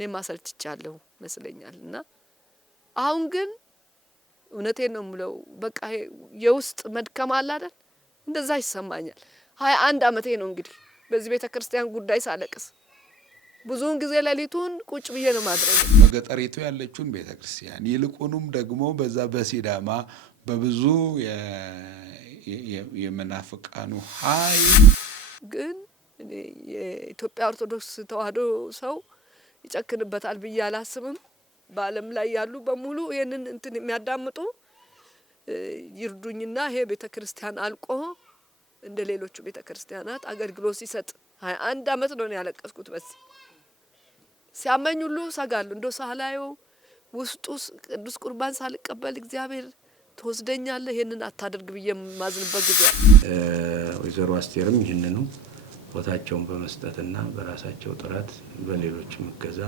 እኔ ማሰልችቻለሁ መስለኛል። እና አሁን ግን እውነቴን ነው የምለው በቃ የውስጥ መድከም አለ አይደል እንደዛ ይሰማኛል። 21 አመቴ ነው እንግዲህ በዚህ ቤተክርስቲያን ጉዳይ ሳለቅስ ብዙውን ጊዜ ሌሊቱን ቁጭ ብዬ ነው ማድረግ። በገጠሪቱ ያለችውን ቤተክርስቲያን ይልቁንም ደግሞ በዛ በሲዳማ በብዙ የመናፍቃኑ ኃይል ግን እኔ የኢትዮጵያ ኦርቶዶክስ ተዋህዶ ሰው ይጨክንበታል ብዬ አላስብም። በዓለም ላይ ያሉ በሙሉ ይሄንን እንትን የሚያዳምጡ ይርዱኝና ይሄ ቤተክርስቲያን አልቆ እንደ ሌሎቹ ቤተክርስቲያናት አገልግሎት ሲሰጥ 21 አመት ነው ያለቀስኩት። በዚህ ሲያመኝ ሁሉ ሰጋለሁ እንደው ሳላየው ውስጡ ቅዱስ ቁርባን ሳልቀበል እግዚአብሔር ተወስደኛለህ ይሄንን አታድርግ ብዬ ማዝንበት ጊዜ ወይዘሮ አስቴርም ይሄንኑ ቦታቸውን በመስጠትና በራሳቸው ጥረት በሌሎችም እገዛ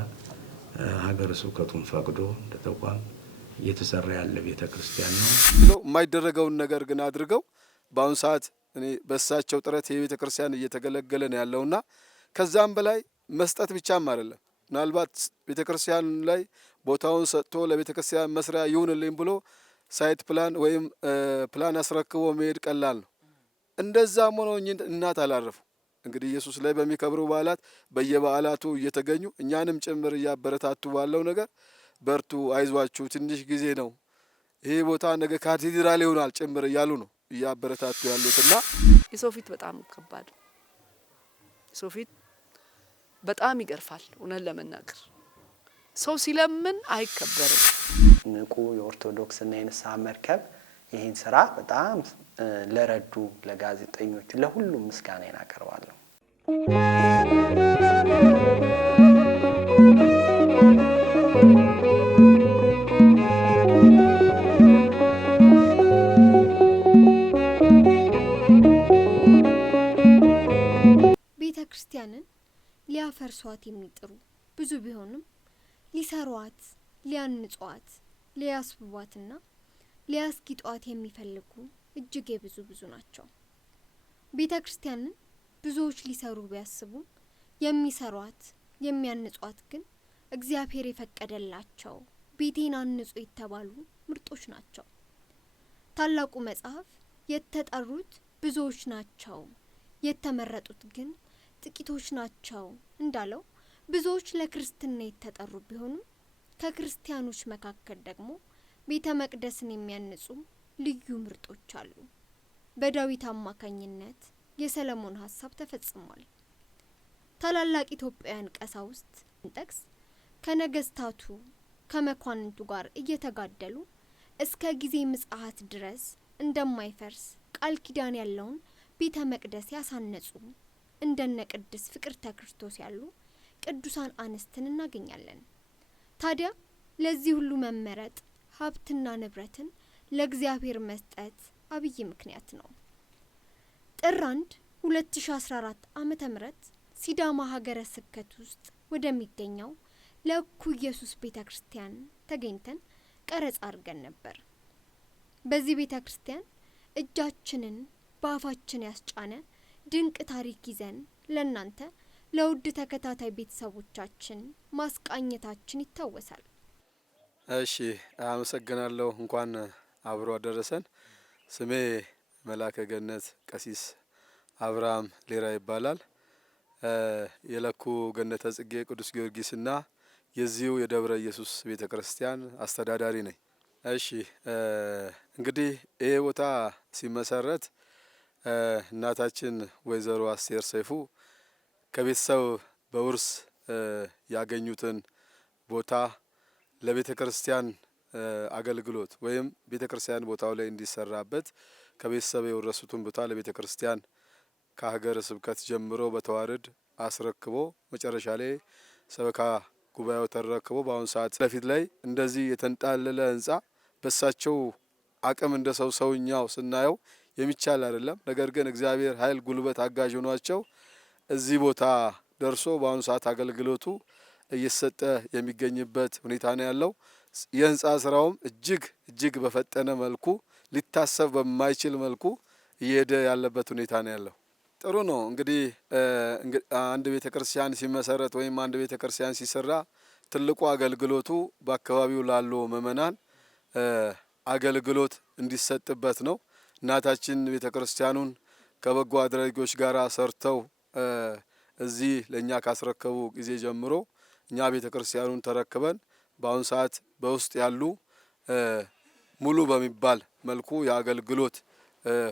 ሀገረ ስብከቱን ፈቅዶ ለተቋም እየተሰራ ያለ ቤተክርስቲያን ነው። የማይደረገውን ነገር ግን አድርገው በአሁን ሰዓት እኔ በሳቸው ጥረት የቤተክርስቲያን እየተገለገለ ነው ያለውና ከዛም በላይ መስጠት ብቻም አይደለም ምናልባት ቤተክርስቲያን ላይ ቦታውን ሰጥቶ ለቤተክርስቲያን መስሪያ ይሁንልኝ ብሎ ሳይት ፕላን ወይም ፕላን አስረክቦ መሄድ ቀላል ነው። እንደዛም ሆኖ እናት አላረፉ። እንግዲህ ኢየሱስ ላይ በሚከብሩ በዓላት በየበዓላቱ እየተገኙ እኛንም ጭምር እያበረታቱ ባለው ነገር በርቱ፣ አይዟችሁ፣ ትንሽ ጊዜ ነው፣ ይሄ ቦታ ነገ ካቴድራል ይሆናል ጭምር እያሉ ነው እያበረታቱ ያሉትና የሰው ፊት በጣም ከባድ የሰው ፊት በጣም ይገርፋል። እውነት ለመናገር ሰው ሲለምን አይከበርም። ንቁ የኦርቶዶክስና የንስሐ መርከብ ይህን ስራ በጣም ለረዱ ለጋዜጠኞች ለሁሉም ምስጋናዬን አቀርባለሁ። ቤተክርስቲያንን ሊያፈርሷት የሚጥሩ ብዙ ቢሆንም ሊሰሯት፣ ሊያንጿት፣ ሊያስውቧትና ሊያስጊጧት የሚፈልጉ እጅግ ብዙ ናቸው። ቤተክርስቲያንን ብዙዎች ሊሰሩ ቢያስቡም የሚሰሯት የሚያንጿት ግን እግዚአብሔር የፈቀደላቸው ቤቴን አንጹ የተባሉ ምርጦች ናቸው። ታላቁ መጽሐፍ የተጠሩት ብዙዎች ናቸው፣ የተመረጡት ግን ጥቂቶች ናቸው እንዳለው ብዙዎች ለክርስትና የተጠሩ ቢሆኑም ከክርስቲያኖች መካከል ደግሞ ቤተ መቅደስን የሚያንጹ ልዩ ምርጦች አሉ። በዳዊት አማካኝነት የሰለሞን ሐሳብ ተፈጽሟል። ታላላቅ ኢትዮጵያውያን ቀሳውስት እንጠቅስ ከነገስታቱ ከመኳንንቱ ጋር እየተጋደሉ እስከ ጊዜ ምጽአት ድረስ እንደማይፈርስ ቃል ኪዳን ያለውን ቤተ መቅደስ ያሳነጹ እንደነ ቅድስት ፍቅርተ ክርስቶስ ያሉ ቅዱሳን አንስትን እናገኛለን። ታዲያ ለዚህ ሁሉ መመረጥ ሀብትና ንብረትን ለእግዚአብሔር መስጠት አብይ ምክንያት ነው። ጥር 1 2014 ዓመተ ምህረት ሲዳማ ሀገረ ስብከት ውስጥ ወደሚገኘው ለኩ ኢየሱስ ቤተክርስቲያን ተገኝተን ቀረጻ አድርገን ነበር። በዚህ ቤተክርስቲያን እጃችንን በአፋችን ያስጫነ ድንቅ ታሪክ ይዘን ለናንተ ለውድ ተከታታይ ቤተሰቦቻችን ማስቃኘታችን ይታወሳል። እሺ አመሰግናለሁ። እንኳን አብሮ አደረሰን። ስሜ መላከ ገነት ቀሲስ አብርሃም ሌራ ይባላል። የለኩ ገነተ ጽጌ ቅዱስ ጊዮርጊስና የዚሁ የደብረ ኢየሱስ ቤተክርስቲያን አስተዳዳሪ ነኝ። እሺ እንግዲህ ይሄ ቦታ ሲመሰረት እናታችን ወይዘሮ አስቴር ሰይፉ ከቤተሰብ በውርስ ያገኙትን ቦታ ለቤተክርስቲያን አገልግሎት ወይም ቤተክርስቲያን ቦታው ላይ እንዲሰራበት ከቤተሰብ የወረሱትን ቦታ ለቤተክርስቲያን ከሀገረ ስብከት ጀምሮ በተዋረድ አስረክቦ መጨረሻ ላይ ሰበካ ጉባኤው ተረክቦ በአሁን ሰዓት ለፊት ላይ እንደዚህ የተንጣለለ ህንጻ በሳቸው አቅም እንደ ሰውኛው ስናየው የሚቻል አይደለም። ነገር ግን እግዚአብሔር ኃይል ጉልበት አጋዥ ሆኗቸው እዚህ ቦታ ደርሶ በአሁን ሰዓት አገልግሎቱ እየሰጠ የሚገኝበት ሁኔታ ነው ያለው። የህንጻ ስራውም እጅግ በፈጠነ መልኩ ሊታሰብ በማይችል መልኩ እየሄደ ያለበት ሁኔታ ነው ያለው። ጥሩ ነው። እንግዲህ አንድ ቤተክርስቲያን ሲመሰረት ወይም አንድ ቤተክርስቲያን ሲሰራ ትልቁ አገልግሎቱ በአካባቢው ላሉ ምእመናን አገልግሎት እንዲሰጥበት ነው። እናታችን ቤተክርስቲያኑን ከበጎ አድራጊዎች ጋር ሰርተው እዚህ ለኛ ካስረከቡ ጊዜ ጀምሮ እኛ ቤተክርስቲያኑን ተረክበን በአሁን ሰዓት በውስጥ ያሉ ሙሉ በሚባል መልኩ የአገልግሎት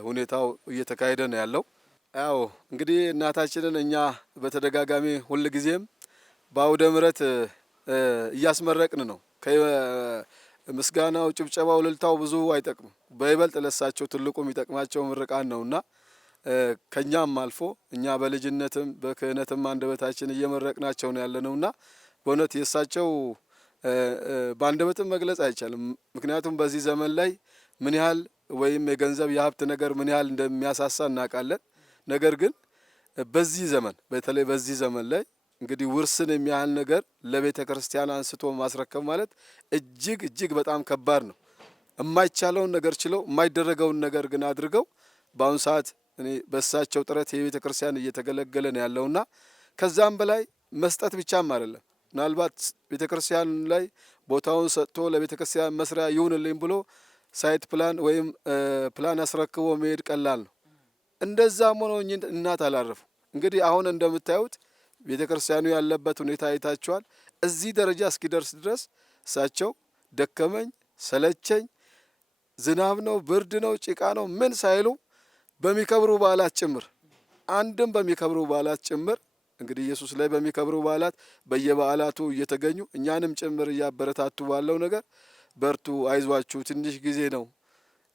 ሁኔታው እየተካሄደ ነው ያለው። ያው እንግዲህ እናታችንን እኛ በተደጋጋሚ ሁል ጊዜም በአውደ ምሕረት እያስመረቅን ነው። ምስጋናው፣ ጭብጨባው፣ እልልታው ብዙ አይጠቅምም። በይበልጥ ለሳቸው ትልቁ የሚጠቅማቸው ምርቃን ነውና ከኛም አልፎ እኛ በልጅነትም በክህነትም አንደበታችን እየመረቅናቸው ነው ያለነውና በእውነት የእሳቸው በአንደበትም መግለጽ አይቻልም። ምክንያቱም በዚህ ዘመን ላይ ምን ያህል ወይም የገንዘብ የሀብት ነገር ምን ያህል እንደሚያሳሳ እናውቃለን። ነገር ግን በዚህ ዘመን በተለይ በዚህ ዘመን ላይ እንግዲህ ውርስን የሚያህል ነገር ለቤተ ክርስቲያን አንስቶ ማስረከብ ማለት እጅግ እጅግ በጣም ከባድ ነው። የማይቻለውን ነገር ችለው የማይደረገውን ነገር ግን አድርገው በአሁኑ ሰዓት እኔ በእሳቸው ጥረት የቤተ ክርስቲያን እየተገለገለ ነው ያለውና ከዛም በላይ መስጠት ብቻም አይደለም። ምናልባት ቤተ ክርስቲያን ላይ ቦታውን ሰጥቶ ለቤተ ክርስቲያን መስሪያ ይሁንልኝ ብሎ ሳይት ፕላን ወይም ፕላን አስረክቦ መሄድ ቀላል ነው። እንደዛም ሆኖ እናት አላረፉ። እንግዲህ አሁን እንደምታዩት ቤተ ክርስቲያኑ ያለበት ሁኔታ አይታችኋል። እዚህ ደረጃ እስኪደርስ ድረስ እሳቸው ደከመኝ ሰለቸኝ፣ ዝናብ ነው ብርድ ነው ጭቃ ነው ምን ሳይሉ በሚከብሩ በዓላት ጭምር አንድም በሚከብሩ በዓላት ጭምር እንግዲህ ኢየሱስ ላይ በሚከብሩ በዓላት በየበዓላቱ እየተገኙ እኛንም ጭምር እያበረታቱ ባለው ነገር በርቱ፣ አይዟችሁ፣ ትንሽ ጊዜ ነው፣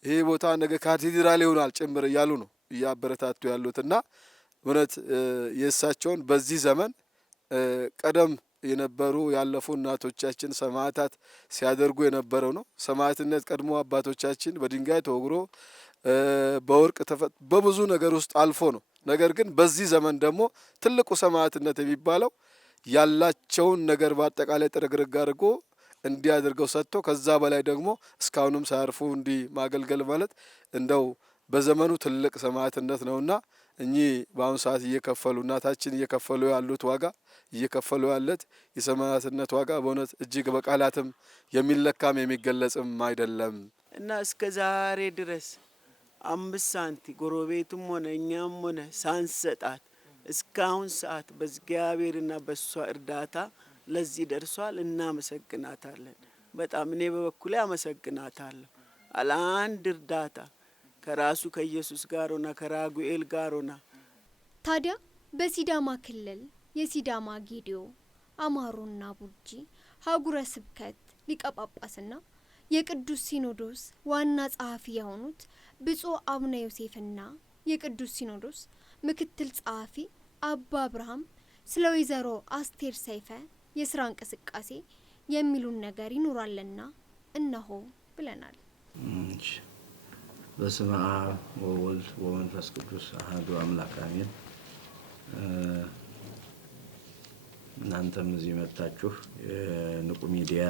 ይሄ ቦታ ነገ ካቴድራል ይሆናል ጭምር እያሉ ነው እያበረታቱ ያሉትና እውነት የእሳቸውን በዚህ ዘመን ቀደም የነበሩ ያለፉ እናቶቻችን ሰማዕታት ሲያደርጉ የነበረው ነው። ሰማዕትነት ቀድሞ አባቶቻችን በድንጋይ ተወግሮ በወርቅ በብዙ ነገር ውስጥ አልፎ ነው። ነገር ግን በዚህ ዘመን ደግሞ ትልቁ ሰማዕትነት የሚባለው ያላቸውን ነገር በአጠቃላይ ጥርግርግ አድርጎ እንዲያደርገው ሰጥቶ ከዛ በላይ ደግሞ እስካሁንም ሳያርፉ እንዲህ ማገልገል ማለት እንደው በዘመኑ ትልቅ ሰማዕትነት ነውና እኚህ በአሁኑ ሰዓት እየከፈሉ እናታችን እየከፈሉ ያሉት ዋጋ እየከፈሉ ያለት የሰማዕትነት ዋጋ በእውነት እጅግ በቃላትም የሚለካም የሚገለጽም አይደለም እና እስከ ዛሬ ድረስ 5 ሳንቲ ጎረቤቱም ሆነ እኛም ሆነ ሳንሰጣት እስካሁን ሰዓት በእግዚአብሔርና በሷ እርዳታ ለዚህ ደርሷል። እናመሰግናታለን። በጣም እኔ በበኩሌ አመሰግናታለሁ። አላንድ እርዳታ ከራሱ ከኢየሱስ ጋር ሆና ከራጉኤል ጋር ሆና ታዲያ በሲዳማ ክልል የሲዳማ ጌዲዮ አማሮና ቡርጂ ሀገረ ስብከት ሊቀ ጳጳስና የቅዱስ ሲኖዶስ ዋና ጸሐፊ የሆኑት ብፁዕ አቡነ ዮሴፍና የቅዱስ ሲኖዶስ ምክትል ጸሐፊ አባ አብርሃም ስለ ወይዘሮ አስቴር ሰይፈ የስራ እንቅስቃሴ የሚሉን ነገር ይኖራልና እነሆ ብለናል። በስመ አብ ወወልድ ወመንፈስ ቅዱስ አሐዱ አምላክ አሜን። እናንተም እዚህ መጣችሁ የንቁ ሚዲያ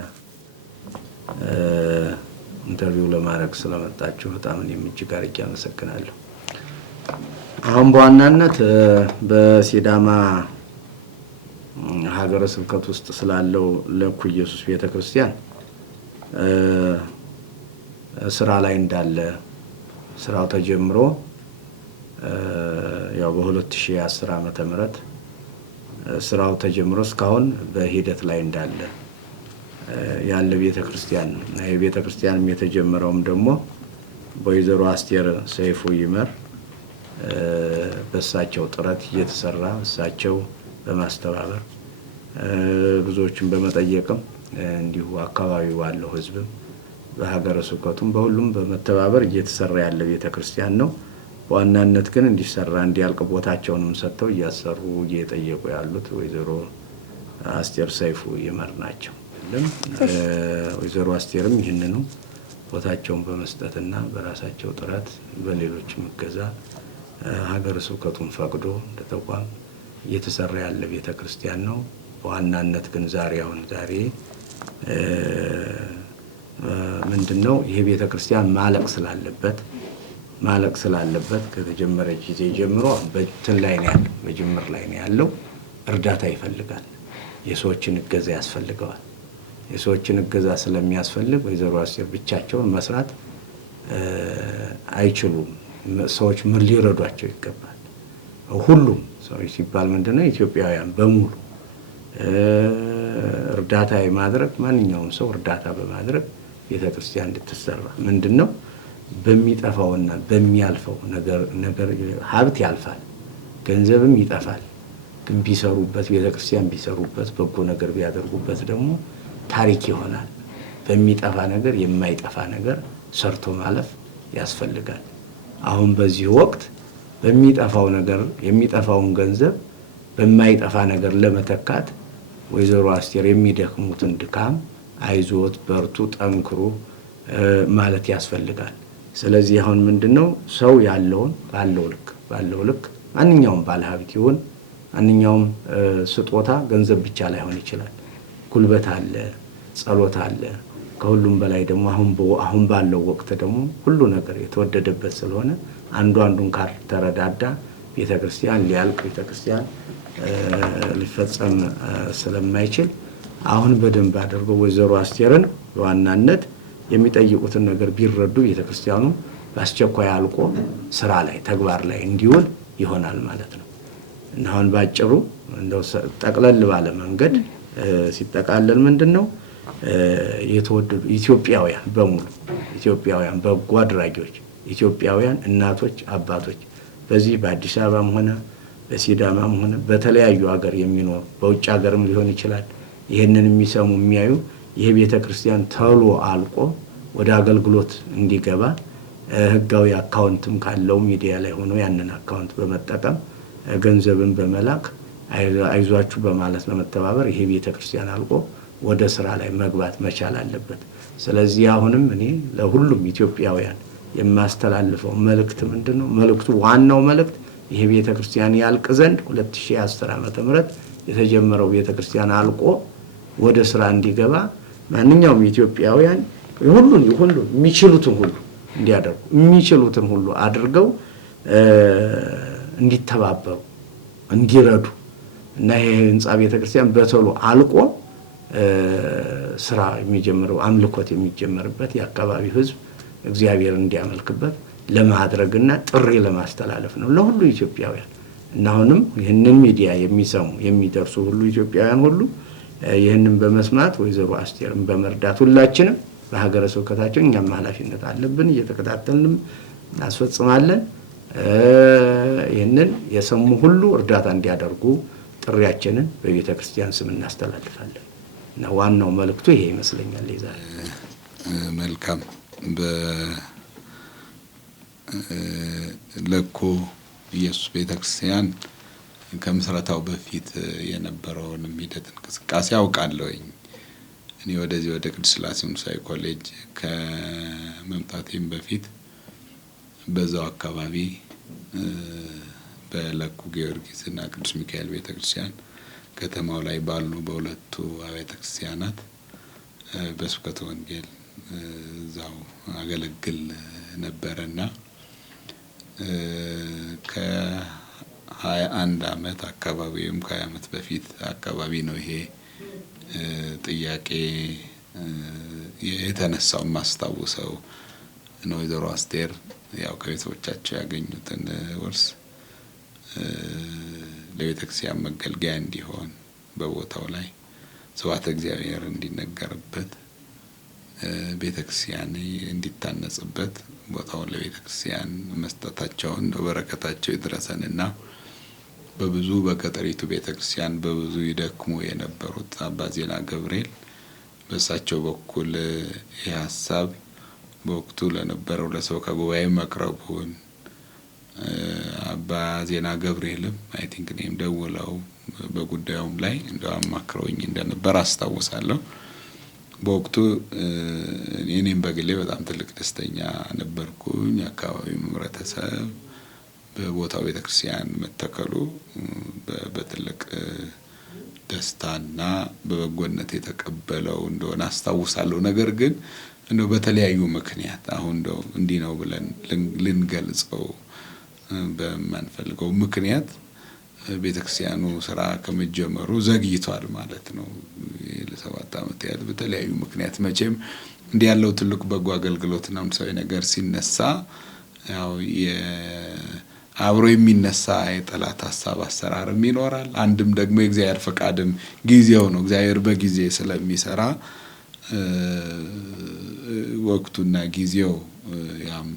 ኢንተርቪው ለማድረግ ስለመጣችሁ በጣም እኔም እጅግ አድርጌ አመሰግናለሁ። አሁን በዋናነት በሲዳማ ሀገረ ስብከት ውስጥ ስላለው ለኩ ኢየሱስ ቤተክርስቲያን ስራ ላይ እንዳለ ስራው ተጀምሮ ያው በ2010 ዓመተ ምህረት ስራው ተጀምሮ እስካሁን በሂደት ላይ እንዳለ ያለ ቤተክርስቲያን ነው። የቤተክርስቲያንም የተጀመረውም ደግሞ በወይዘሮ አስቴር ሰይፉ ይመር በሳቸው ጥረት እየተሰራ እሳቸው በማስተባበር ብዙዎችን በመጠየቅም እንዲሁ አካባቢው ባለው ህዝብም በሀገረ ስብከቱም በሁሉም በመተባበር እየተሰራ ያለ ቤተክርስቲያን ነው። በዋናነት ግን እንዲሰራ እንዲያልቅ ቦታቸውንም ሰጥተው እያሰሩ እየጠየቁ ያሉት ወይዘሮ አስቴር ሰይፉ ይመር ናቸው። ወይዘሮ አስቴርም ይህንኑ ቦታቸውን በመስጠትና በራሳቸው ጥረት በሌሎችም እገዛ ሀገረ ስብከቱን ፈቅዶ እንደተቋም እየተሰራ ያለ ቤተክርስቲያን ነው። በዋናነት ግን ዛሬ ምንድነው ይሄ ቤተክርስቲያን ማለቅ ስላለበት ከተጀመረ ጊዜ ጀምሮ በጅምር ላይ ነው ያለው። እርዳታ ይፈልጋል። የሰዎችን እገዛ ያስፈልገዋል። የሰዎችን እገዛ ስለሚያስፈልግ ወይዘሮ አስቴር ብቻቸውን መስራት አይችሉም። ሰዎች ምን ሊረዷቸው ይገባል። ሁሉም ሰዎች ሲባል ምንድነው ኢትዮጵያውያን በሙሉ እርዳታ የማድረግ ማንኛውም ሰው እርዳታ በማድረግ ቤተክርስቲያን እንድትሰራ ምንድነው በሚጠፋውና በሚያልፈው ነገር ሀብት ያልፋል፣ ገንዘብም ይጠፋል። ግን ቢሰሩበት ቤተክርስቲያን ቢሰሩበት በጎ ነገር ቢያደርጉበት ደግሞ ታሪክ ይሆናል። በሚጠፋ ነገር የማይጠፋ ነገር ሰርቶ ማለፍ ያስፈልጋል። አሁን በዚህ ወቅት በሚጠፋው ነገር የሚጠፋውን ገንዘብ በማይጠፋ ነገር ለመተካት ወይዘሮ አስቴር የሚደክሙትን ድካም አይዞት በርቱ ጠንክሩ ማለት ያስፈልጋል። ስለዚህ አሁን ምንድነው ሰው ያለውን ባለው ልክ ማንኛውም ባለሀብት ይሁን ማንኛውም ስጦታ ገንዘብ ብቻ ላይሆን ይችላል። ጉልበት አለ፣ ጸሎት አለ። ከሁሉም በላይ ደግሞ አሁን ባለው ወቅት ደግሞ ሁሉ ነገር የተወደደበት ስለሆነ አንዱን ካልተረዳዳ ቤተክርስቲያን ሊያልቅ ቤተክርስቲያን ሊፈጸም ስለማይችል አሁን በደንብ አድርገው ወይዘሮ አስቴርን በዋናነት የሚጠይቁትን ነገር ቢረዱ ቤተክርስቲያኑ በአስቸኳይ አልቆ ስራ ላይ ተግባር ላይ እንዲውል ይሆናል ማለት ነው። እና አሁን ባጭሩ እንደው ጠቅለል ባለ መንገድ ሲጠቃለል ምንድነው የተወደዱ ኢትዮጵያውያን በሙሉ ኢትዮጵያውያን በጎ አድራጊዎች ኢትዮጵያውያን እናቶች አባቶች በዚህ በአዲስ አበባም ሆነ በሲዳማም ሆነ በተለያዩ ሀገር የሚኖሩ በውጭ ሀገርም ሊሆን ይችላል ይሄንን የሚሰሙ የሚያዩ ይሄ ቤተክርስቲያን ተሎ አልቆ ወደ አገልግሎት እንዲገባ ህጋዊ አካውንትም ካለው ሚዲያ ላይ ሆኖ ያንን አካውንት በመጠቀም ገንዘብን በመላክ አይዟችሁ በማለት ለመተባበር ይሄ ቤተክርስቲያን አልቆ ወደ ስራ ላይ መግባት መቻል አለበት። ስለዚህ አሁንም እኔ ለሁሉም ኢትዮጵያውያን የማስተላልፈው መልእክት ምንድነው? መልእክቱ ዋናው መልእክት ይሄ ቤተክርስቲያን ያልቅ ዘንድ 2010 ዓመተ ምህረት የተጀመረው ቤተክርስቲያን አልቆ ወደ ስራ እንዲገባ ማንኛውም ኢትዮጵያውያን ሁሉን የሚችሉትን ሁሉ እንዲያደርጉ የሚችሉትን ሁሉ አድርገው እንዲተባበሩ እንዲረዱ እና ይሄ ህንጻ ቤተክርስቲያን በቶሎ አልቆ ስራ የሚጀምረው አምልኮት የሚጀምርበት የአካባቢው ህዝብ እግዚአብሔር እንዲያመልክበት ለማድረግና ጥሪ ለማስተላለፍ ነው ለሁሉ ኢትዮጵያውያን። እና አሁንም ይህንን ሚዲያ የሚሰሙ የሚደርሱ ሁሉ ኢትዮጵያውያን ሁሉ ይህንን በመስማት ወይዘሮ አስቴርን በመርዳት ሁላችንም በሀገረ ስብከታችን እኛም ኃላፊነት አለብን እየተከታተልንም እናስፈጽማለን። ይህንን የሰሙ ሁሉ እርዳታ እንዲያደርጉ ጥሪያችንን በቤተ ክርስቲያን ስም እናስተላልፋለን። እና ዋናው መልእክቱ ይሄ ይመስለኛል። ይዛል መልካም በለኮ ኢየሱስ ቤተክርስቲያን ከምስረታው በፊት የነበረውን ሂደት እንቅስቃሴ አውቃለሁኝ። እኔ ወደዚህ ወደ ቅድስት ሥላሴ መንፈሳዊ ኮሌጅ ከመምጣቴም በፊት በዛው አካባቢ በለኩ ጊዮርጊስ እና ቅዱስ ሚካኤል ቤተክርስቲያን ከተማው ላይ ባሉ በሁለቱ አብያተ ክርስቲያናት በስብከተ ወንጌል እዛው አገለግል ነበርና ከ21 ዓመት አካባቢ ወይም ከ20 ዓመት በፊት አካባቢ ነው ይሄ ጥያቄ የተነሳው። ማስታወሰው ነው ወይዘሮ አስቴር ያው ከቤተሰቦቻቸው ያገኙትን ውርስ ለቤተክርስቲያን መገልገያ እንዲሆን በቦታው ላይ ስብሐተ እግዚአብሔር እንዲነገርበት ቤተክርስቲያን እንዲታነጽበት ቦታውን ለቤተክርስቲያን መስጠታቸውን በረከታቸው ይድረሰንና በብዙ በገጠሪቱ ቤተክርስቲያን በብዙ ይደክሙ የነበሩት አባ ዜና ገብርኤል በሳቸው በኩል የሐሳብ በወቅቱ ለነበረው ለሰው ከጉባኤ መቅረቡን አባ ዜና ገብርኤልም አይ ቲንክ እኔም ደውለው በጉዳዩም ላይ እንደው አማክረውኝ እንደነበር አስታውሳለሁ። በወቅቱ እኔም በግሌ በጣም ትልቅ ደስተኛ ነበርኩኝ። አካባቢው ህብረተሰብ በቦታው ቤተክርስቲያን መተከሉ በትልቅ ደስታና በበጎነት የተቀበለው እንደሆነ አስታውሳለሁ። ነገር ግን እንደው በተለያዩ ምክንያት አሁን እንደው እንዲህ ነው ብለን ልንገልጸው በማንፈልገው ምክንያት ቤተክርስቲያኑ ስራ ከመጀመሩ ዘግይቷል ማለት ነው። ለ7 ዓመት ያህል በተለያዩ ምክንያት መቼም እንዲህ ያለው ትልቅ በጎ አገልግሎትና መንፈሳዊ ነገር ሲነሳ ያው አብሮ የሚነሳ የጠላት ሀሳብ አሰራርም ይኖራል። አንድም ደግሞ የእግዚአብሔር ፈቃድም ጊዜው ነው። እግዚአብሔር በጊዜ ስለሚሰራ ወቅቱና ጊዜው ያም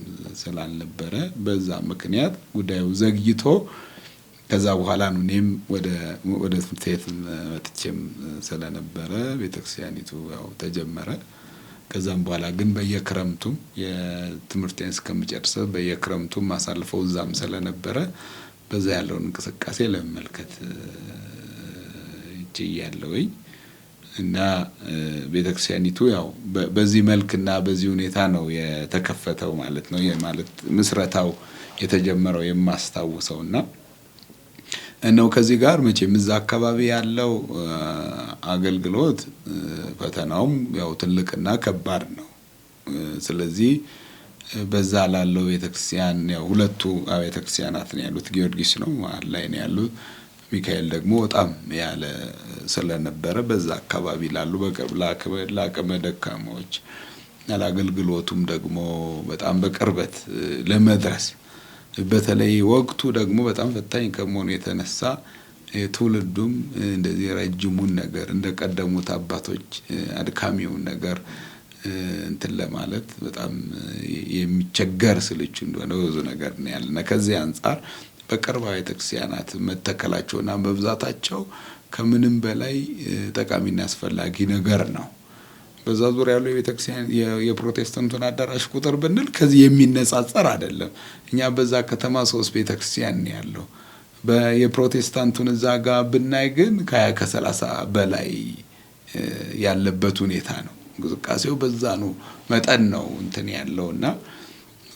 ስላልነበረ በዛ ምክንያት ጉዳዩ ዘግይቶ ከዛ በኋላ ነው እኔም ወደ ትምህርት ቤት መጥቼም ስለነበረ ቤተክርስቲያኒቱ ያው ተጀመረ። ከዛም በኋላ ግን በየክረምቱም የትምህርቴን እስከምጨርስ በየክረምቱም ማሳልፈው እዛም ስለነበረ በዛ ያለውን እንቅስቃሴ ለመመልከት ይችያለሁኝ እና ቤተክርስቲያኒቱ ያው በዚህ መልክና በዚህ ሁኔታ ነው የተከፈተው ማለት ነው። ማለት ምስረታው የተጀመረው የማስታውሰውና ነው። ከዚህ ጋር መቼም እዛ አካባቢ ያለው አገልግሎት ፈተናውም ያው ትልቅና ከባድ ነው። ስለዚህ በዛ ላለው ቤተክርስቲያን ያው ሁለቱ ቤተክርስቲያናት ነው ያሉት፣ ጊዮርጊስ ነው መሀል ላይ ነው ያሉት፣ ሚካኤል ደግሞ በጣም ያለ ስለነበረ በዛ አካባቢ ላሉ በቅርብ ለአቅመ ደካማዎች አገልግሎቱም ደግሞ በጣም በቅርበት ለመድረስ በተለይ ወቅቱ ደግሞ በጣም ፈታኝ ከመሆኑ የተነሳ ትውልዱም እንደዚህ ረጅሙን ነገር እንደቀደሙት አባቶች አድካሚውን ነገር እንትን ለማለት በጣም የሚቸገር ስልቹ እንደሆነ ብዙ ነገር ነው ያለና ከዚህ አንፃር በቅርብ ቤተክርስቲያናት መተከላቸውና መብዛታቸው ከምንም በላይ ጠቃሚና አስፈላጊ ነገር ነው። በዛ ዙሪያ ያለው የቤተክርስቲያን የፕሮቴስታንቱን አዳራሽ ቁጥር ብንል ከዚህ የሚነጻጸር አይደለም። እኛ በዛ ከተማ 3 ቤተክርስቲያን ነው ያለው። የፕሮቴስታንቱን እዛ ጋር ብናይ ግን ከ30 በላይ ያለበት ሁኔታ ነው። እንቅስቃሴው በዛ ነው መጠን ነው እንትን ያለውና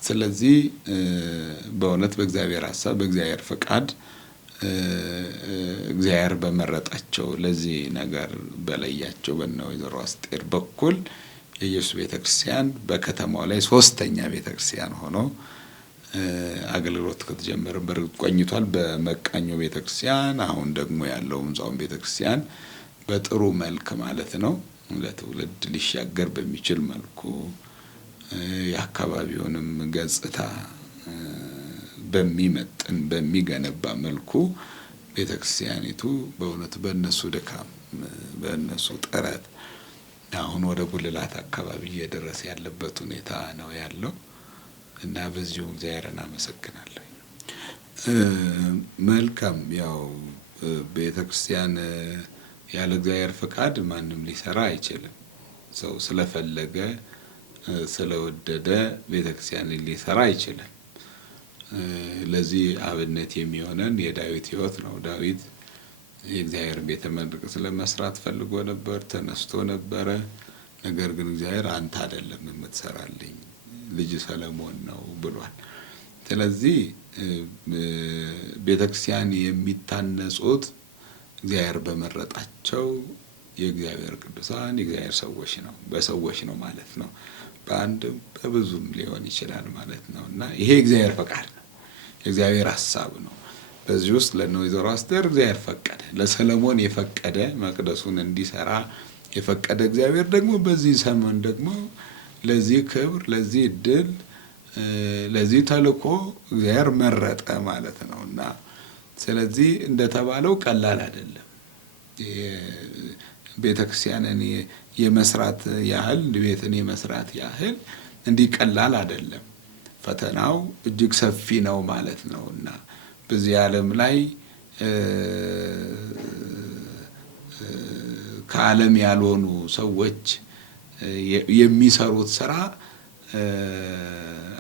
ስለዚህ በእውነት በእግዚአብሔር ሐሳብ በእግዚአብሔር ፈቃድ እግዚአብሔር በመረጣቸው ለዚህ ነገር በለያቸው በእነ ወይዘሮ አስቴር በኩል የኢየሱስ ቤተክርስቲያን በከተማው ላይ 3ኛ ቤተክርስቲያን ሆኖ አገልግሎት ከተጀመረ በርግጥ ቆይቷል። በመቃኞ ቤተክርስቲያን አሁን ደግሞ ያለው ሕንጻውን ቤተክርስቲያን በጥሩ መልክ ማለት ነው ለትውልድ ሊሻገር በሚችል መልኩ የአካባቢውንም ገጽታ በሚመጥን በሚገነባ መልኩ ቤተክርስቲያኒቱ በእውነት በእነሱ ድካም በእነሱ ጥረት አሁን ወደ ጉልላት አካባቢ እየደረሰ ያለበት ሁኔታ ነው ያለው እና በዚሁ እግዚአብሔርን አመሰግናለሁ። መልካም ያው ቤተክርስቲያን ያለ እግዚአብሔር ፈቃድ ማንም ሊሰራ አይችልም። ሰው ስለፈለገ ስለወደደ ቤተክርስቲያን ሊሰራ አይችልም። ለዚህ አብነት የሚሆነን የዳዊት ሕይወት ነው። ዳዊት የእግዚአብሔር ቤተ መቅደስ ለመስራት ፈልጎ ነበር፣ ተነስቶ ነበረ። ነገር ግን እግዚአብሔር አንተ አይደለም የምትሰራልኝ ልጅ ሰለሞን ነው ብሏል። ስለዚህ ቤተክርስቲያን የሚታነጹት እግዚአብሔር በመረጣቸው የእግዚአብሔር ቅዱሳን የእግዚአብሔር ሰዎች ነው። በሰዎች ነው ማለት ነው። በአንድም በብዙም ሊሆን ይችላል ማለት ነው እና ይሄ እግዚአብሔር ፈቃድ ነው፣ የእግዚአብሔር ሐሳብ ነው። በዚህ ውስጥ ለነ ወይዘሮ አስቴር እግዚአብሔር ፈቀደ። ለሰለሞን የፈቀደ መቅደሱን እንዲሰራ የፈቀደ እግዚአብሔር ደግሞ በዚህ ዘመን ደግሞ ለዚህ ክብር፣ ለዚህ እድል፣ ለዚህ ተልእኮ እግዚአብሔር መረጠ ማለት ነው እና ስለዚህ እንደተባለው ቀላል አይደለም። ቤተክርስቲያንን የመስራት ያህል ቤትን የመስራት ያህል እንዲህ ቀላል አይደለም። ፈተናው እጅግ ሰፊ ነው ማለት ነውና በዚህ ዓለም ላይ ከዓለም ያልሆኑ ሰዎች የሚሰሩት ስራ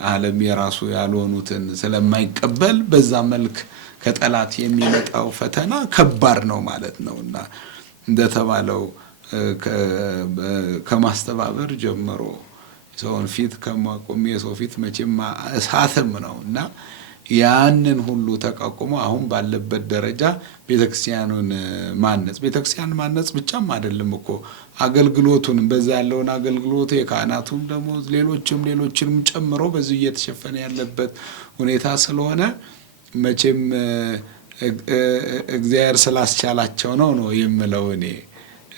ዓለም የራሱ ያልሆኑትን ስለማይቀበል በዛ መልክ ከጠላት የሚመጣው ፈተና ከባድ ነው ማለት ነውና እንደተባለው ከማስተባበር ጀምሮ ሰውን ፊት ከማቆም የሰው ፊት መቼም እሳትም ነውና ያንን ሁሉ ተቋቁሞ አሁን ባለበት ደረጃ ቤተክርስቲያኑን ማነጽ ብቻም አይደለም እኮ አገልግሎቱን በዛ ያለውን አገልግሎት የካህናቱን ደግሞ ሌሎችንም ጨምሮ በዚህ እየተሸፈነ ያለበት ሁኔታ ስለሆነ መቼም እግዚአብሔር ስላስቻላቸው ነው የምለው እኔ።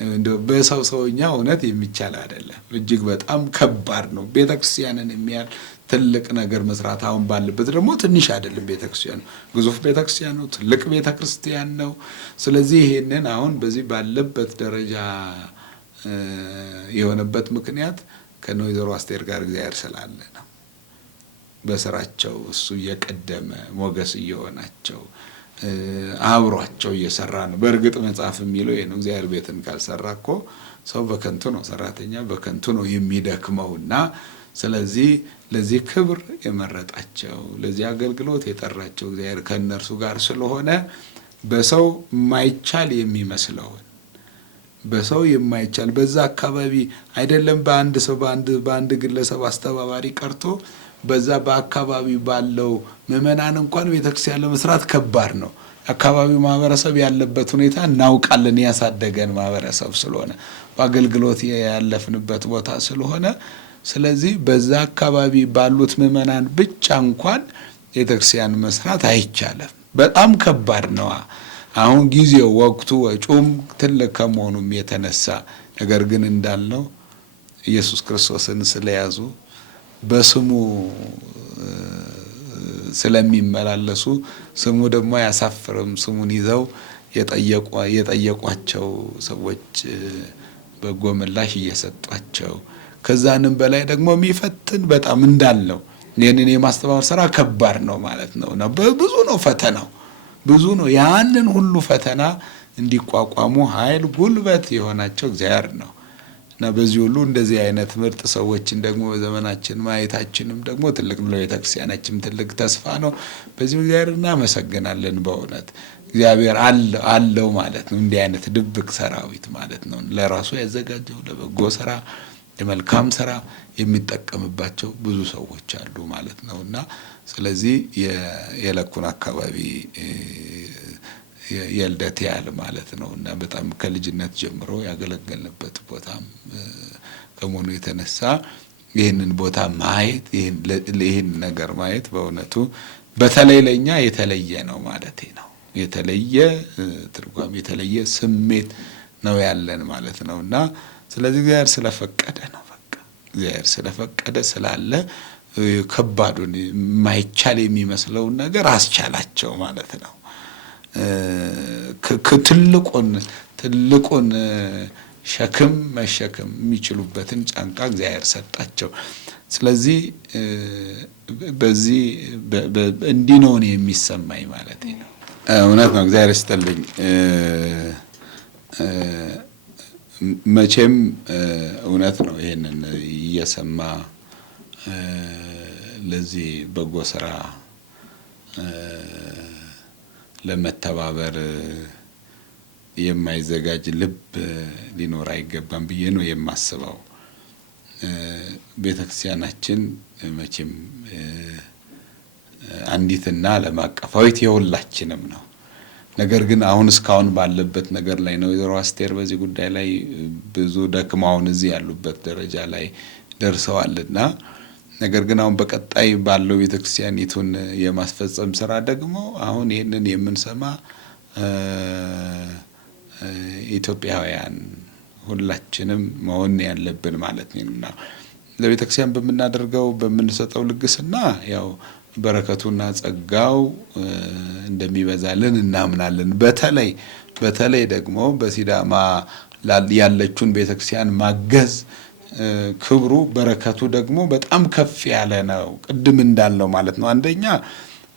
እንደው በሰው ሰውኛ እውነት የሚቻል አይደለም። እጅግ በጣም ከባድ ነው። ቤተክርስቲያንን የሚያል ትልቅ ነገር መስራት አሁን ባለበት ደግሞ ትንሽ አይደለም። ቤተክርስቲያን ግዙፍ ቤተክርስቲያን ነው፣ ትልቅ ቤተክርስቲያን ነው። ስለዚህ ይሄንን አሁን በዚህ ባለበት ደረጃ የሆነበት ምክንያት ከወይዘሮ አስቴር ጋር እግዚአብሔር ስላለ ነው። በስራቸው እሱ እየቀደመ ሞገስ እየሆናቸው አብሯቸው እየሰራ ነው። በእርግጥ መጽሐፍ የሚለው ይሄ ነው። እግዚአብሔር ቤትን ካልሰራ እኮ ሰው በከንቱ ነው፣ ሰራተኛ በከንቱ ነው የሚደክመውና ስለዚህ ለዚህ ክብር የመረጣቸው ለዚህ አገልግሎት የጠራቸው እግዚአብሔር ከነርሱ ጋር ስለሆነ በሰው የማይቻል የሚመስለውን በሰው የማይቻል በዛ አካባቢ አይደለም በአንድ ሰው በአንድ ግለሰብ አስተባባሪ ቀርቶ በዛ በአካባቢ ባለው ምዕመናን እንኳን ቤተክርስቲያን ለመስራት ከባድ ነው። አካባቢው ማህበረሰብ ያለበት ሁኔታ እናውቃለን። ያሳደገን ማህበረሰብ ስለሆነ በአገልግሎት ያለፍንበት ቦታ ስለሆነ ስለዚህ በዛ አካባቢ ባሉት ምዕመናን ብቻ እንኳን ቤተክርስቲያን መስራት አይቻልም። በጣም ከባድ ነው። አሁን ጊዜው ወቅቱ ወጪውም ትልቅ ከመሆኑም የተነሳ ነገር ግን እንዳልነው ኢየሱስ ክርስቶስን ስለያዙ በስሙ ስለሚመላለሱ ስሙ ደግሞ አያሳፍርም። ስሙን ይዘው የጠየቋቸው ሰዎች በጎ ምላሽ እየሰጧቸው ከዛንም በላይ ደግሞ የሚፈትን በጣም እንዳልነው ይህንን የማስተባበር ስራ ከባድ ነው ማለት ነው እና ብዙ ነው ፈተናው፣ ብዙ ነው። ያንን ሁሉ ፈተና እንዲቋቋሙ ኃይል ጉልበት የሆናቸው እግዚአብሔር ነው እና በዚህ ሁሉ እንደዚህ አይነት ምርጥ ሰዎችን ደግሞ በዘመናችን ማየታችንም ደግሞ ትልቅ ለቤተክርስቲያናችን ትልቅ ተስፋ ነው። በዚህ እግዚአብሔር እናመሰግናለን። በእውነት እግዚአብሔር አለው ማለት ነው። እንዲህ አይነት ድብቅ ሰራዊት ማለት ነው ለራሱ ያዘጋጀው ለበጎ ስራ ለመልካም ስራ የሚጠቀምባቸው ብዙ ሰዎች አሉ ማለት ነውና ስለዚህ የለኩን አካባቢ የልደት ያህል ማለት ነውና በጣም ከልጅነት ጀምሮ ያገለገልንበት ቦታም ከመሆኑ የተነሳ ይህንን ቦታ ማየት ይህን ነገር ማየት በእውነቱ በተለይ ለኛ የተለየ ነው ማለት ነው። የተለየ ትርጓሜ የተለየ ስሜት ነው ያለን ማለት ነውና ስለዚህ እግዚአብሔር ስለፈቀደ ነው። በቃ እግዚአብሔር ስለፈቀደ ስላለ ከባዱን የማይቻል የሚመስለውን ነገር አስቻላቸው ማለት ነው። ትልቁን ሸክም መሸከም የሚችሉበትን ጫንቃ እግዚአብሔር ሰጣቸው። ስለዚህ በዚህ እንዲህ ነው የሚሰማኝ ማለት ነው። እውነት ነው። እግዚአብሔር ይስጥልኝ። መቼም እውነት ነው። ይሄንን እየሰማ ለዚህ በጎ ስራ ለመተባበር የማይዘጋጅ ልብ ሊኖር አይገባም ብዬ ነው የማስበው። ቤተክርስቲያናችን መቼም አንዲትና ዓለም አቀፋዊት የሁላችንም ነው። ነገር ግን አሁን እስካሁን ባለበት ነገር ላይ ነው ወይዘሮ አስቴር በዚህ ጉዳይ ላይ ብዙ ደክመውን እዚህ ያሉበት ደረጃ ላይ ደርሰዋልና ነገር ግን አሁን በቀጣይ ባለው ቤተክርስቲያኒቱን የማስፈጸም ስራ ደግሞ አሁን ይህንን የምንሰማ ኢትዮጵያውያን ሁላችንም መሆን ያለብን ማለት ነውና ለቤተክርስቲያን በምናደርገው በምንሰጠው ልግስና ያው በረከቱና ጸጋው እንደሚበዛልን እናምናለን። በተለይ ደግሞ በሲዳማ ያለችውን ቤተክርስቲያን ማገዝ ክብሩ በረከቱ ደግሞ በጣም ከፍ ያለ ነው። ቅድም እንዳለው ማለት ነው። አንደኛ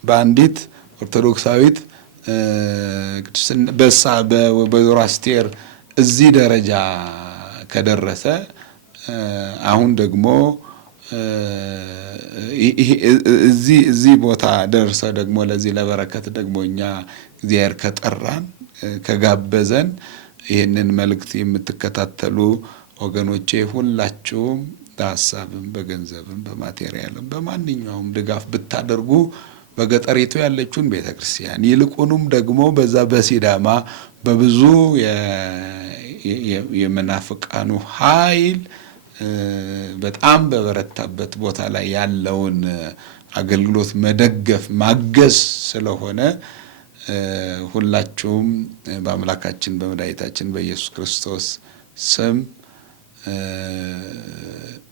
በአንዲት ኦርቶዶክሳዊት በወይዘሮ አስቴር እዚህ ደረጃ ከደረሰ አሁን ደግሞ እዚህ ቦታ ደርሰ ደግሞ ለዚህ ለበረከት ደግሞ እኛ እግዚአብሔር ከጠራን ከጋበዘን ይህንን መልእክት የምትከታተሉ ወገኖቼ ሁላችሁም በሀሳብም በገንዘብም በማቴሪያልም በማንኛውም ድጋፍ ብታደርጉ በገጠሪቱ ያለችውን ቤተክርስቲያን ይልቁንም ደግሞ በዛ በሲዳማ በብዙ የመናፍቃኑ ኃይል በጣም በበረታበት ቦታ ላይ ያለውን አገልግሎት መደገፍ ማገዝ ስለሆነ ሁላችሁም በአምላካችን በመድኃኒታችን በኢየሱስ ክርስቶስ ስም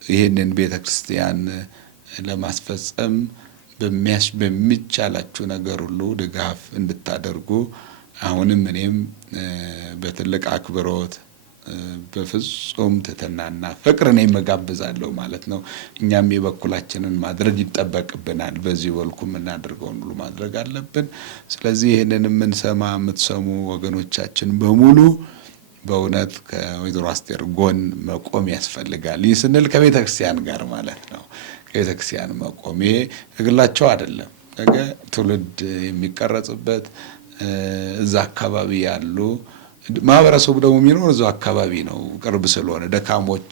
ይህንን ቤተክርስቲያን ለማስፈጸም በሚቻላችሁ ነገር ሁሉ ድጋፍ እንድታደርጉ አሁንም እኔም በትልቅ አክብሮት በፍጹም ትሕትናና ፍቅር እኔም እጋብዛለሁ ማለት ነው። እኛም የበኩላችንን ማድረግ ይጠበቅብናል። በዚህ መልኩ የምናደርገውን ሁሉ ማድረግ አለብን። ስለዚህ ይህንን የምትሰሙ ወገኖቻችን በሙሉ በእውነት ከወይዘሮ አስቴር ጎን መቆም ያስፈልጋል። ይህ ስንል ከቤተ ክርስቲያን ጋር ማለት ነው። ከቤተ ክርስቲያን መቆም የግላቸው አይደለም። ነገ ትውልድ የሚቀረጽበት እዛ አካባቢ ያሉ ማህበረሰቡ ደግሞ የሚኖር እዛው አካባቢ ነው፣ ቅርብ ስለሆነ ደካሞች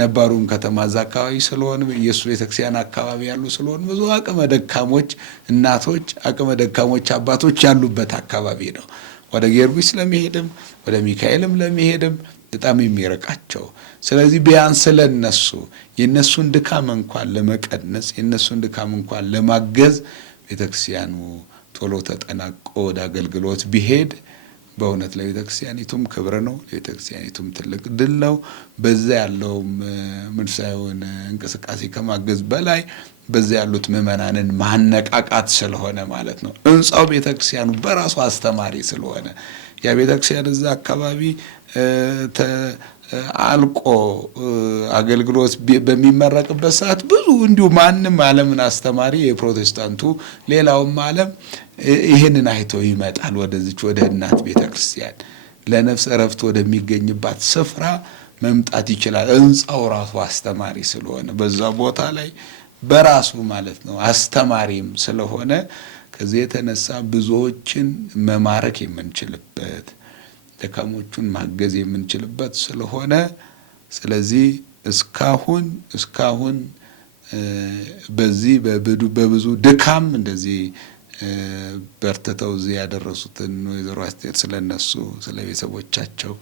ነባሩን ከተማ እዛ አካባቢ ስለሆነ ኢየሱስ ቤተክርስቲያን አካባቢ ያሉ ስለሆነ ብዙ አቅመ ደካሞች እናቶች፣ አቅመ ደካሞች አባቶች ያሉበት አካባቢ ነው። ወደ ጊዮርጊስ ለመሄድም ወደ ሚካኤልም ለመሄድም በጣም የሚርቃቸው። ስለዚህ ቢያንስ ለነሱ የነሱን ድካም እንኳን ለመቀነስ የነሱን ድካም እንኳን ለማገዝ ቤተክርስቲያኑ ቶሎ ተጠናቆ ወደ አገልግሎት ቢሄድ በእውነት ለቤተክርስቲያኒቱም ክብር ነው፣ ለቤተክርስቲያኒቱም ትልቅ ድል ነው። በዛ ያለውም መንፈሳዊውን እንቅስቃሴ ከማገዝ በላይ በዛ ያሉት ምዕመናንን ማነቃቃት ስለሆነ ማለት ነው። ሕንጻው ቤተክርስቲያኑ በራሱ አስተማሪ ስለሆነ ያ ቤተክርስቲያን እዛ አካባቢ አልቆ አገልግሎት በሚመረቅበት ሰዓት ብዙ እንዲሁ ማንም ዓለምን አስተማሪ የፕሮቴስታንቱ ሌላውም ዓለም ይህንን አይቶ ይመጣል ወደዚች ወደ እናት ቤተክርስቲያን ለነፍስ እረፍት ወደሚገኝባት ስፍራ መምጣት ይችላል። ሕንጻው ራሱ አስተማሪ ስለሆነ በዛ ቦታ ላይ በራሱ ማለት ነው አስተማሪም ስለሆነ ከዚህ የተነሳ ብዙዎችን መማረክ የምንችልበት ደካሞቹን ማገዝ የምንችልበት ስለሆነ ስለዚህ እስካሁን በዚህ በብዙ ድካም እንደዚህ በርትተው እዚህ ያደረሱትን ወይዘሮ አስቴር ስለነሱ ስለ ቤተሰቦቻቸው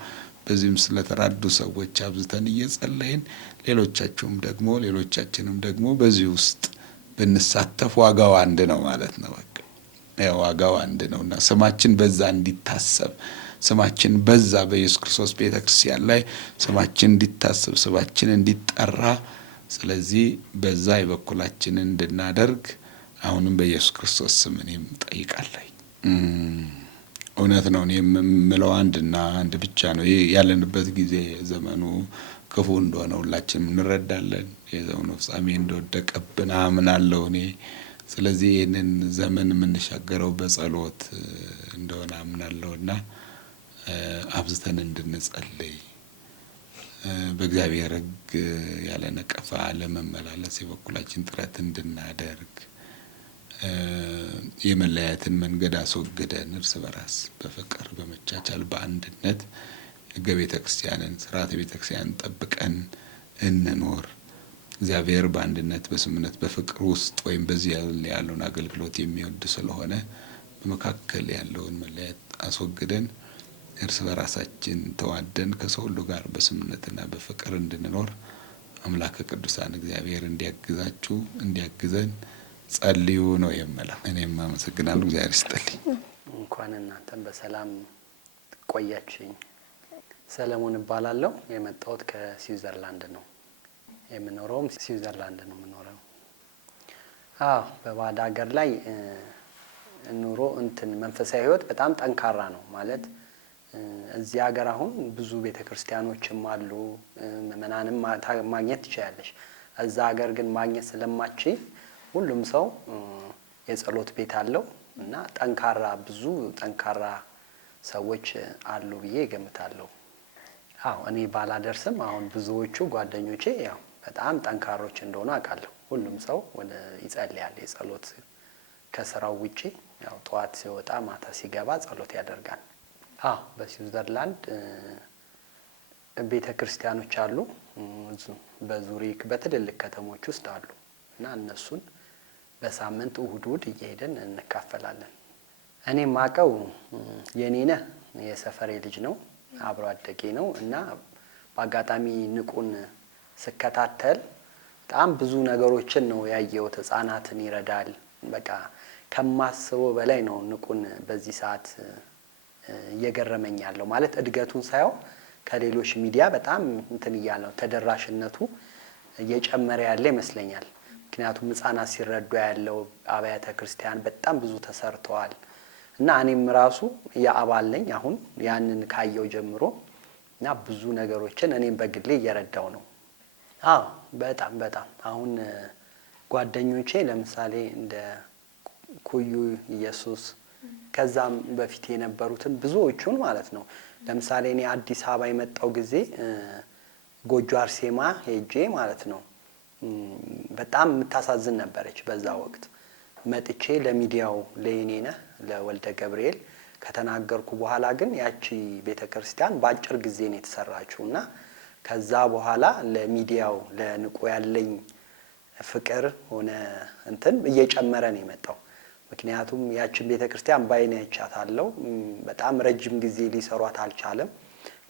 በዚህም ስለተራዱ ሰዎች አብዝተን እየጸለይን ሌሎቻችንም ደግሞ በዚህ ውስጥ ብንሳተፍ ዋጋው አንድ ነው ማለት ነው። በቃ ዋጋው አንድ ነውና ስማችን በዛ እንዲታሰብ ስማችን በዛ በኢየሱስ ክርስቶስ ቤተክርስቲያን ላይ ስማችን እንዲታሰብ ስማችን እንዲጠራ ስለዚህ በዛ የበኩላችንን እንድናደርግ አሁንም በኢየሱስ ክርስቶስ ስም እኔም ጠይቃለሁ። እውነት ነው። እኔ የምለው አንድ ብቻ ነው። ያለንበት ጊዜ ዘመኑ ክፉ እንደሆነ ሁላችንም እንረዳለን። የዘመኑ ፍጻሜ እንደወደቀብን አምናለሁ እኔ። ስለዚህ ይህንን ዘመን የምንሻገረው በጸሎት እንደሆነ አምናለሁና አብዝተን እንድንጸልይ በእግዚአብሔር ሕግ ያለ ነቀፋ ለመመላለስ የበኩላችን ጥረት እንድናደርግ የመለያየትን መንገድ አስወግደን እርስ በራስ በፍቅር በመቻቻል በአንድነት ሕገ ቤተ ክርስቲያንን ስርዓተ ቤተ ክርስቲያንን ጠብቀን እንኖር። እግዚአብሔር በአንድነት በስምነት በፍቅር ውስጥ ወይም በዚህ ያለውን አገልግሎት የሚወድ ስለሆነ በመካከል ያለውን መለያየት አስወግደን እርስ በራሳችን ተዋደን ከሰው ሁሉ ጋር በስምነትና በፍቅር እንድንኖር አምላከ ቅዱሳን እግዚአብሔር እንዲያግዘን ጸልዩ ነው የምለው። እኔም አመሰግናለሁ። እግዚአብሔር ይስጥልኝ። እንኳን እናንተም በሰላም ቆያችሁኝ። ሰለሞን እባላለሁ። የመጣሁት ከስዊዘርላንድ ነው። የምኖረውም ስዊዘርላንድ ነው የምኖረው። በባዕድ ሀገር ላይ ኑሮ መንፈሳዊ ሕይወት በጣም ጠንካራ ነው ማለት እዚህ ሀገር አሁን ብዙ ቤተክርስቲያኖችም አሉ፣ ምእመናንም ማግኘት ትችላለሽ። እዛ ሀገር ግን ማግኘት ስለማችል ሁሉም ሰው የጸሎት ቤት አለው እና ብዙ ጠንካራ ሰዎች አሉ ብዬ እገምታለሁ። እኔ ባላደርስም አሁን ብዙዎቹ ጓደኞቼ በጣም ጠንካሮች እንደሆኑ አውቃለሁ። ሁሉም ሰው ይጸልያል። የጸሎት ከስራው ውጪ ጠዋት ሲወጣ ማታ ሲገባ ጸሎት ያደርጋል። በስዊዘርላንድ ቤተ ክርስቲያኖች አሉ፣ በዙሪክ በትልልቅ ከተሞች ውስጥ አሉ እና እነሱን በሳምንት እሁድ እየሄድን እንካፈላለን። እኔ ማቀው የኔነህ የሰፈሬ ልጅ ነው፣ አብሮ አደጌ ነው እና በአጋጣሚ ንቁን ስከታተል በጣም ብዙ ነገሮችን ነው ያየሁት። ህጻናትን ይረዳል። በቃ ከማስበው በላይ ነው ንቁን በዚህ ሰዓት እየገረመኝ ያለው። ማለት እድገቱን ሳይሆን ከሌሎች ሚዲያ በጣም እንትን እያለ ነው፣ ተደራሽነቱ እየጨመረ ያለ ይመስለኛል። ምክንያቱም ህጻናት ሲረዱ ያለው አብያተ ክርስቲያን በጣም ብዙ ተሰርተዋል እና እኔም ራሱ የአባል ነኝ አሁን ያንን ካየው ጀምሮ እና ብዙ ነገሮችን እኔም በግሌ እየረዳው ነው። አዎ በጣም በጣም አሁን ጓደኞቼ ለምሳሌ እንደ ኩዩ ኢየሱስ ከዛም በፊት የነበሩትን ብዙዎቹን ማለት ነው። ለምሳሌ እኔ አዲስ አበባ የመጣው ጊዜ ጎጆ አርሴማ ሄጄ ማለት ነው በጣም የምታሳዝን ነበረች። በዛ ወቅት መጥቼ ለሚዲያው ለየኔነህ ለወልደ ገብርኤል ከተናገርኩ በኋላ ግን ያቺ ቤተክርስቲያን በአጭር ጊዜ ነው የተሰራችው እና ከዛ በኋላ ለሚዲያው ለንቁ ያለኝ ፍቅር ሆነ እንትን እየጨመረ ነው የመጣው። ምክንያቱም ያችን ቤተክርስቲያን ባይኔ አይቻታለሁ። በጣም ረጅም ጊዜ ሊሰሯት አልቻለም፣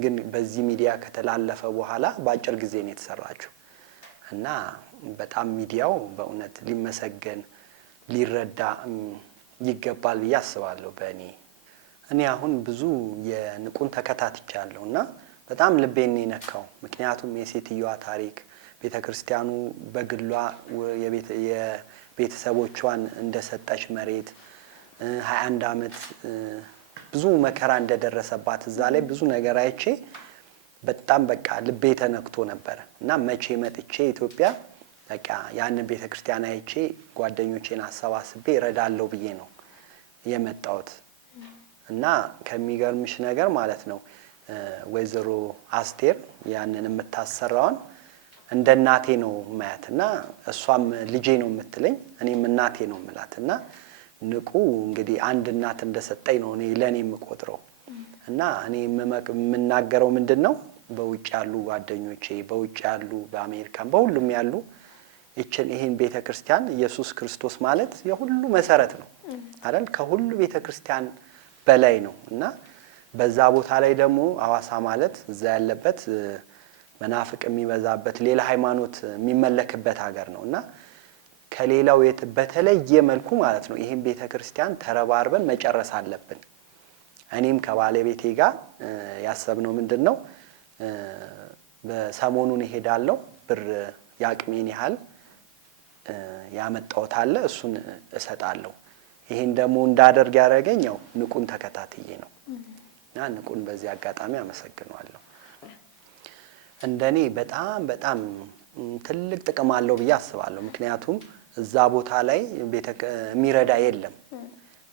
ግን በዚህ ሚዲያ ከተላለፈ በኋላ በአጭር ጊዜ ነው የተሰራችው እና በጣም ሚዲያው በእውነት ሊመሰገን ሊረዳ ይገባል ብዬ አስባለሁ። እኔ አሁን ብዙ የንቁን ተከታትቻለሁ እና በጣም ልቤን የነካው ምክንያቱም የሴትዮዋ ታሪክ ቤተክርስቲያኑ በግሏ የቤተሰቦቿን እንደሰጠች መሬት 21 አመት ብዙ መከራ እንደደረሰባት እዛ ላይ ብዙ ነገር አይቼ በጣም በቃ ልቤ ተነክቶ ነበር እና መቼ መጥቼ ኢትዮጵያ በቃ ያንን ቤተክርስቲያን አይቼ ጓደኞቼን አሰባስቤ እረዳለሁ ብዬ ነው የመጣሁት እና ከሚገርምሽ ነገር ማለት ነው ወይዘሮ አስቴር ያንን የምታሰራውን እንደ እናቴ ነው ማያት እና እሷም ልጄ ነው የምትለኝ እኔም እናቴ ነው የምላት እና ንቁ እንግዲህ አንድ እናት እንደሰጠኝ ነው እኔ ለኔ የምቆጥረው እና እኔ የምናገረው ምንድነው በውጭ ያሉ ጓደኞቼ በውጭ ያሉ በአሜሪካን በሁሉም ያሉ ይሄን ቤተክርስቲያን ኢየሱስ ክርስቶስ ማለት የሁሉ መሰረት ነው አይደል? ከሁሉ ቤተክርስቲያን በላይ ነው እና በዛ ቦታ ላይ ደግሞ አዋሳ ማለት እዛ ያለበት መናፍቅ የሚበዛበት ሌላ ሃይማኖት የሚመለክበት ሀገር ነውና ከሌላው በተለየ መልኩ ማለት ነው ይሄን ቤተክርስቲያን ተረባርበን መጨረስ አለብን። እኔም ከባለቤቴ ጋር ያሰብነው ምንድነው በሰሞኑን እሄዳለሁ ብር ያቅሜን ያህል ያመጣሁት አለ እሱን እሰጣለሁ። ይሄን ደግሞ እንዳደርግ ያደረገኝ ያው ንቁን ተከታትዬ ነው እና ንቁን በዚህ አጋጣሚ አመሰግናለሁ። እንደኔ በጣም በጣም ትልቅ ጥቅም አለው ብዬ አስባለሁ። ምክንያቱም እዛ ቦታ ላይ የሚረዳ የለም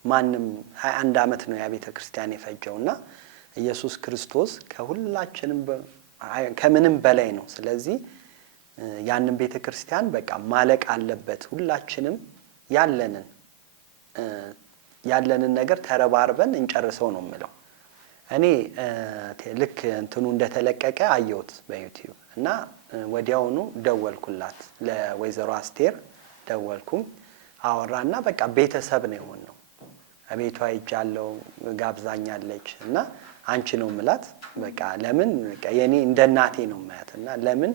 ማንም 21 አመት ነው ያ ቤተክርስቲያን የፈጀውና ኢየሱስ ክርስቶስ ከሁላችንም ከምንም በላይ ነው። ስለዚህ ያንን ቤተክርስቲያን በቃ ማለቅ አለበት። ሁላችንም ያለንን ነገር ተረባርበን እንጨርሰው ነው የምለው። እኔ ልክ እንትኑ እንደተለቀቀ አየሁት በዩቲዩብ እና ወዲያውኑ ደወልኩላት ለወይዘሮ አስቴር ደወልኩኝ አወራና በቃ ቤተሰብ ነው የሆነው። አቤቷ ይጃለው ጋብዛኛለች እና አንቺ ነው ምላት በቃ ለምን በቃ የኔ እንደ እናቴ ነው ማያት እና ለምን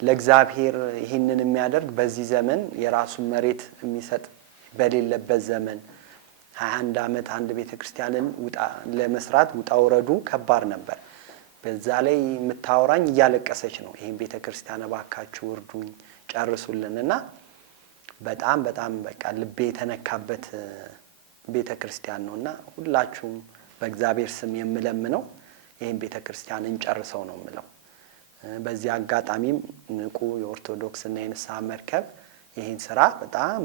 ለእግዚአብሔር ይሄንን የሚያደርግ በዚህ ዘመን የራሱን መሬት የሚሰጥ በሌለበት ዘመን 21 አመት አንድ ቤተክርስቲያንን ለመስራት ውጣ ወረዱ ከባድ ነበር። በዛ ላይ የምታወራኝ እያለቀሰች ነው ይሄን ቤተክርስቲያን እባካችሁ እርዱኝ ጨርሱልንና በጣም በጣም በቃ ልቤ የተነካበት ቤተክርስቲያን ነውና ሁላችሁም በእግዚአብሔር ስም የምለምነው ይሄን ቤተክርስቲያን እንጨርሰው ነው የምለው። በዚህ አጋጣሚም ንቁ የኦርቶዶክስ እና የንስሐ መርከብ ይሄን ስራ በጣም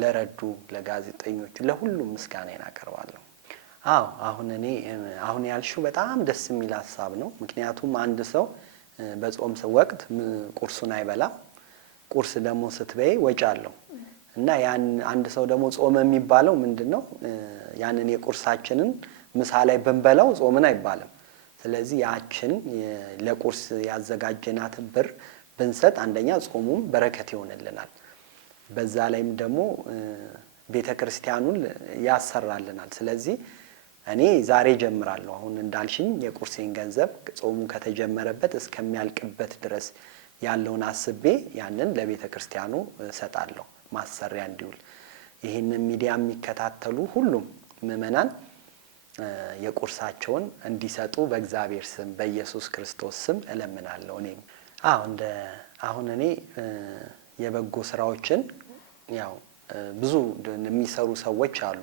ለረዱ ለጋዜጠኞች ለሁሉም ምስጋናዬን አቀርባለሁ። አሁን ያልሽው በጣም ደስ የሚል ሐሳብ ነው። ምክንያቱም አንድ ሰው በጾም ወቅት ቁርሱን አይበላም። ቁርስ ደግሞ ስትበይ ወጪ አለው እና ያን አንድ ሰው ደግሞ ጾም የሚባለው ምንድነው ያንን የቁርሳችንን ምሳ ላይ ብንበላው ጾምን አይባልም። ስለዚህ ያችን ለቁርስ ያዘጋጀናትን ብር ብንሰጥ አንደኛ ጾሙም በረከት ይሆንልናል። በዛ ላይም ደግሞ ቤተክርስቲያኑን ያሰራልናል። ስለዚህ እኔ ዛሬ ጀምራለሁ አሁን እንዳልሽኝ የቁርሴን ገንዘብ ጾሙ ከተጀመረበት እስከሚያልቅበት ድረስ ያለውን አስቤ ያንን ለቤተክርስቲያኑ ሰጣለሁ ማሰሪያ እንዲውል። ይህንን ሚዲያ የሚከታተሉ ሁሉም ምእመናን የቁርሳቸውን እንዲሰጡ በእግዚአብሔር ስም በኢየሱስ ክርስቶስ ስም እለምናለሁ። እኔም አሁን እኔ የበጎ ስራዎችን ያው ብዙ የሚሰሩ ሰዎች አሉ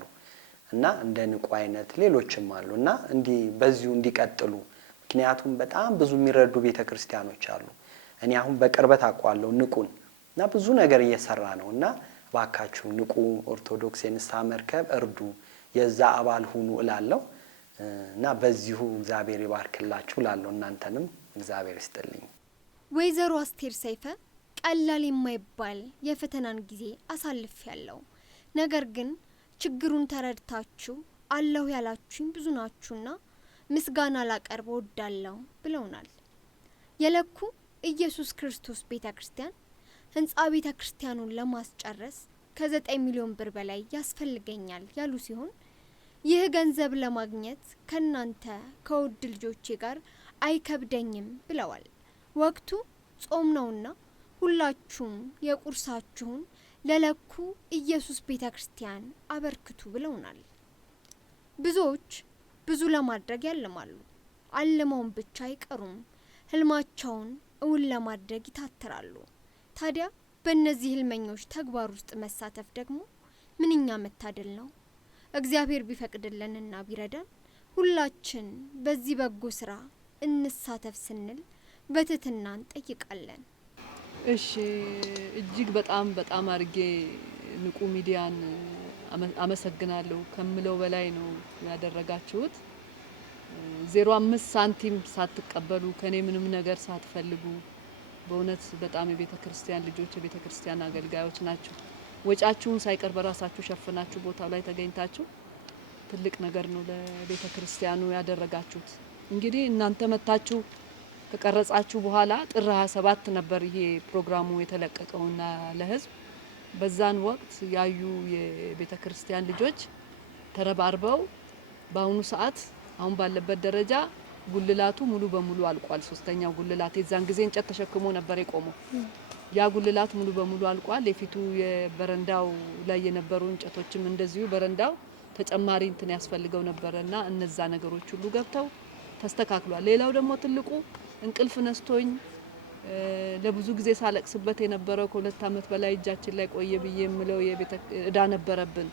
እና እንደ ንቁ አይነት ሌሎችም አሉ እና በዚሁ እንዲቀጥሉ። ምክንያቱም በጣም ብዙ የሚረዱ ቤተክርስቲያኖች አሉ። እኔ አሁን በቅርበት አውቀዋለሁ ንቁን እና ብዙ ነገር እየሰራ ነው እና ባካችሁ ንቁ ኦርቶዶክስ የንስሐ መርከብ እርዱ፣ የዛ አባል ሁኑ እላለሁ እና በዚሁ እግዚአብሔር ይባርክላችሁ እላለሁ። እናንተንም እግዚአብሔር ይስጥልኝ። ወይዘሮ አስቴር ሰይፈ ቀላል የማይባል የፈተናን ጊዜ አሳልፍ ያለው ነገር ግን ችግሩን ተረድታችሁ አለሁ ያላችሁኝ ብዙ ናችሁና ምስጋና ላቀርብ ወዳለሁ ብለውናል። የለኩ ኢየሱስ ክርስቶስ ቤተክርስቲያን ህንጻ ቤተክርስቲያኑን ለማስጨረስ ከ9 ሚሊዮን ብር በላይ ያስፈልገኛል ያሉ ሲሆን ይህ ገንዘብ ለማግኘት ከናንተ ከውድ ልጆቼ ጋር አይከብደኝም ብለዋል። ወቅቱ ጾም ነውና ሁላችሁም የቁርሳችሁን ለለኩ ኢየሱስ ቤተክርስቲያን አበርክቱ ብለውናል። ብዙዎች ብዙ ለማድረግ ያልማሉ፣ አልመውን ብቻ አይቀሩም፣ ህልማቸውን እውን ለማድረግ ይታተራሉ። ታዲያ በእነዚህ ህልመኞች ተግባር ውስጥ መሳተፍ ደግሞ ምንኛ መታደል ነው። እግዚአብሔር ቢፈቅድልንና ቢረዳን ሁላችን በዚህ በጎ ስራ እንሳተፍ ስንል በትህትና እንጠይቃለን። እሺ፣ እጅግ በጣም አርጌ ንቁ ሚዲያን አመሰግናለሁ። ከምለው በላይ ነው ያደረጋችሁት። 05 ሳንቲም ሳትቀበሉ ከኔ ምንም ነገር ሳትፈልጉ በእውነት በጣም የቤተ ክርስቲያን ልጆች የቤተ ክርስቲያን አገልጋዮች ናችሁ። ወጫችሁን ሳይቀር በራሳችሁ ሸፍናችሁ ቦታው ላይ ተገኝታችሁ ትልቅ ነገር ነው ለቤተ ክርስቲያኑ ያደረጋችሁት። እንግዲህ እናንተ መታችሁ ከቀረጻችሁ በኋላ ጥር 27 ነበር ይሄ ፕሮግራሙ የተለቀቀውና ለህዝብ በዛን ወቅት ያዩ የቤተ ክርስቲያን ልጆች ተረባርበው በአሁኑ ሰዓት አሁን ባለበት ደረጃ ጉልላቱ ሙሉ በሙሉ አልቋል። ሶስተኛው ጉልላት የዛን ጊዜ እንጨት ተሸክሞ ነበር የቆመው። ያ ጉልላት ሙሉ በሙሉ አልቋል። የፊቱ የበረንዳው ላይ የነበሩ እንጨቶችም እንደዚሁ በረንዳው ተጨማሪ እንትን ያስፈልገው ነበርና እነዛ ነገሮች ሁሉ ገብተው ተስተካክሏል። ሌላው ደግሞ ትልቁ እንቅልፍ ነስቶኝ ለብዙ ጊዜ ሳለቅስበት የነበረው ከ2 አመት በላይ እጃችን ላይ ቆየ ብዬ የምለው የቤተ እዳ ነበረብን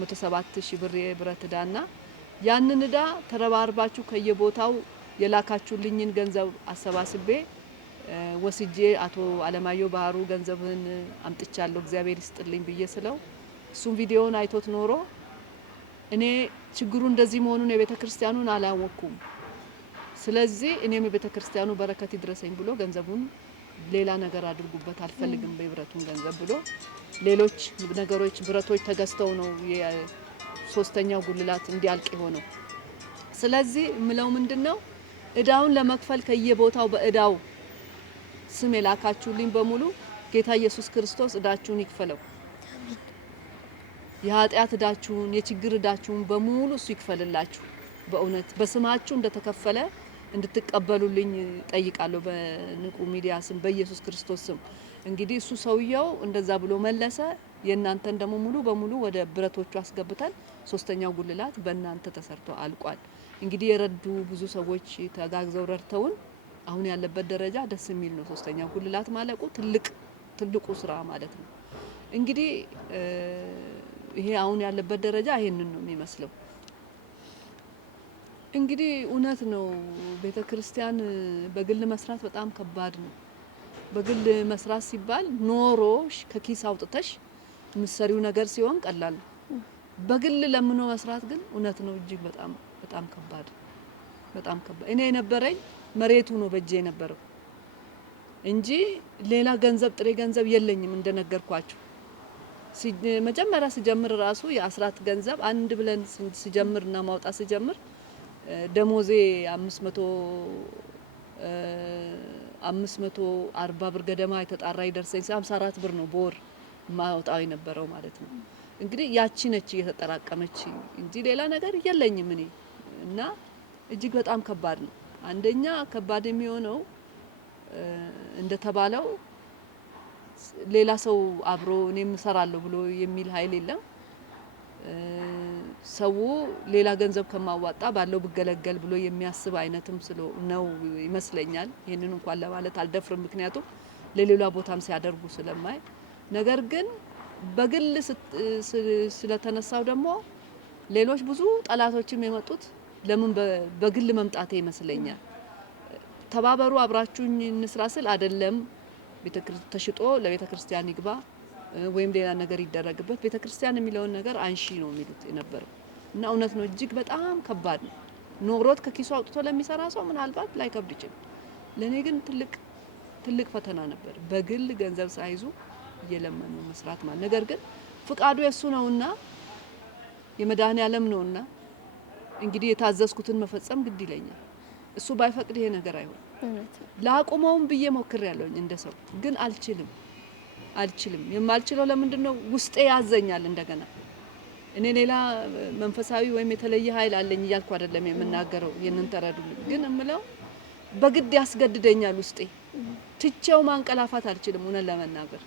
107,000 ብር የብረት እዳና ያንን እዳ ተረባርባችሁ ከየቦታው የላካችሁልኝን ገንዘብ አሰባስቤ ወስጄ አቶ አለማየሁ ባህሩ ገንዘብን አምጥቻለሁ እግዚአብሔር ይስጥልኝ ብዬ ስለው እሱም ቪዲዮውን አይቶት ኖሮ እኔ ችግሩ እንደዚህ መሆኑን የቤተ ክርስቲያኑን አላወኩም፣ ስለዚህ እኔም የቤተ ክርስቲያኑ በረከት ይድረሰኝ ብሎ ገንዘቡን ሌላ ነገር አድርጉበት አልፈልግም በብረቱን ገንዘብ ብሎ ሌሎች ነገሮች ብረቶች ተገዝተው ነው የሶስተኛው ጉልላት እንዲያልቅ ሆነው። ስለዚህ ምለው ምንድነው እዳውን ለመክፈል ከየቦታው በእዳው ስም የላካችሁልኝ በሙሉ ጌታ ኢየሱስ ክርስቶስ እዳችሁን ይክፈለው። የኃጢአት እዳችሁን የችግር እዳችሁን በሙሉ እሱ ይክፈልላችሁ። በእውነት በስማችሁ እንደተከፈለ እንድትቀበሉልኝ ጠይቃለሁ በንቁ ሚዲያ ስም በኢየሱስ ክርስቶስ ስም። እንግዲህ እሱ ሰውየው እንደዛ ብሎ መለሰ። የእናንተን ደግሞ ሙሉ በሙሉ ወደ ብረቶቹ አስገብተን ሶስተኛው ጉልላት በእናንተ ተሰርቶ አልቋል። እንግዲህ የረዱ ብዙ ሰዎች ተጋግዘው ረድተውን አሁን ያለበት ደረጃ ደስ የሚል ነው። ሶስተኛው ጉልላት ማለቁ ትልቁ ስራ ማለት ነው። እንግዲህ ይሄ አሁን ያለበት ደረጃ ይሄንን ነው የሚመስለው። እንግዲህ እውነት ነው ቤተክርስቲያን በግል መስራት በጣም ከባድ ነው። በግል መስራት ሲባል ኖሮሽ ከኪስ አውጥተሽ ምሰሪው ነገር ሲሆን ቀላል ነው። በግል ለምኖ መስራት ግን እውነት ነው እጅግ በጣም ከባድ እኔ የነበረኝ መሬቱ ነው በእጄ የነበረው እንጂ ሌላ ገንዘብ ጥሬ ገንዘብ የለኝም። እንደነገርኳችሁ መጀመሪያ ስጀምር ራሱ የአስራት ገንዘብ አንድ ብለን ስጀምርና ማውጣት ስጀምር ደሞዜ 540 ብር ገደማ የተጣራ ይደርሰኝ 54 ብር ነው በወር ማውጣው የነበረው ማለት ነው። እንግዲህ ያቺ ነች እየተጠራቀመች እንጂ ሌላ ነገር የለኝም እኔ እና እጅግ በጣም ከባድ ነው። አንደኛ ከባድ የሚሆነው እንደተባለው ሌላ ሰው አብሮ እኔም እሰራለሁ ብሎ የሚል ኃይል የለም። ሰው ሌላ ገንዘብ ከማዋጣ ባለው ብገለገል ብሎ የሚያስብ አይነትም ነው ይመስለኛል። ይሄንን እንኳን ለማለት አልደፍርም፣ ምክንያቱም ለሌላ ቦታም ሲያደርጉ ስለማይ። ነገር ግን በግል ስለተነሳው ደግሞ ሌሎች ብዙ ጠላቶችም የመጡት ለምን በግል መምጣቴ ይመስለኛል። ተባበሩ አብራችሁኝ እንስራ ስል አይደለም ቤተክርስቲያን ተሽጦ ለቤተክርስቲያን ይግባ ወይም ሌላ ነገር ይደረግበት፣ ቤተክርስቲያን የሚለውን ነገር አንሺ ነው የሚሉት የነበረው እና እውነት ነው። እጅግ በጣም ከባድ ነው። ኖሮት ከኪሱ አውጥቶ ለሚሰራ ሰው ምናልባት ላይ ከብድ ይችላል። ለኔ ግን ትልቅ ፈተና ነበር። በግል ገንዘብ ሳይዙ እየለመኑ መስራት ማለት። ነገር ግን ፍቃዱ የሱ ነውና የመድኃኔዓለም ነውና እንግዲህ የታዘዝኩትን መፈጸም ግድ ይለኛል። እሱ ባይፈቅድ ይሄ ነገር አይሆን። ላቁመውም ብዬ ሞክሬያለሁኝ እንደ ሰው ግን አልችልም። የማልችለው ለምንድነው? ውስጤ ያዘኛል። እንደገና እኔ ሌላ መንፈሳዊ ወይም የተለየ ኃይል አለኝ እያልኩ አይደለም የምናገረው። ይሄንን ተረዱልኝ። ግን እምለው በግድ ያስገድደኛል ውስጤ። ትቼው ማንቀላፋት አልችልም። እውነት ለመናገር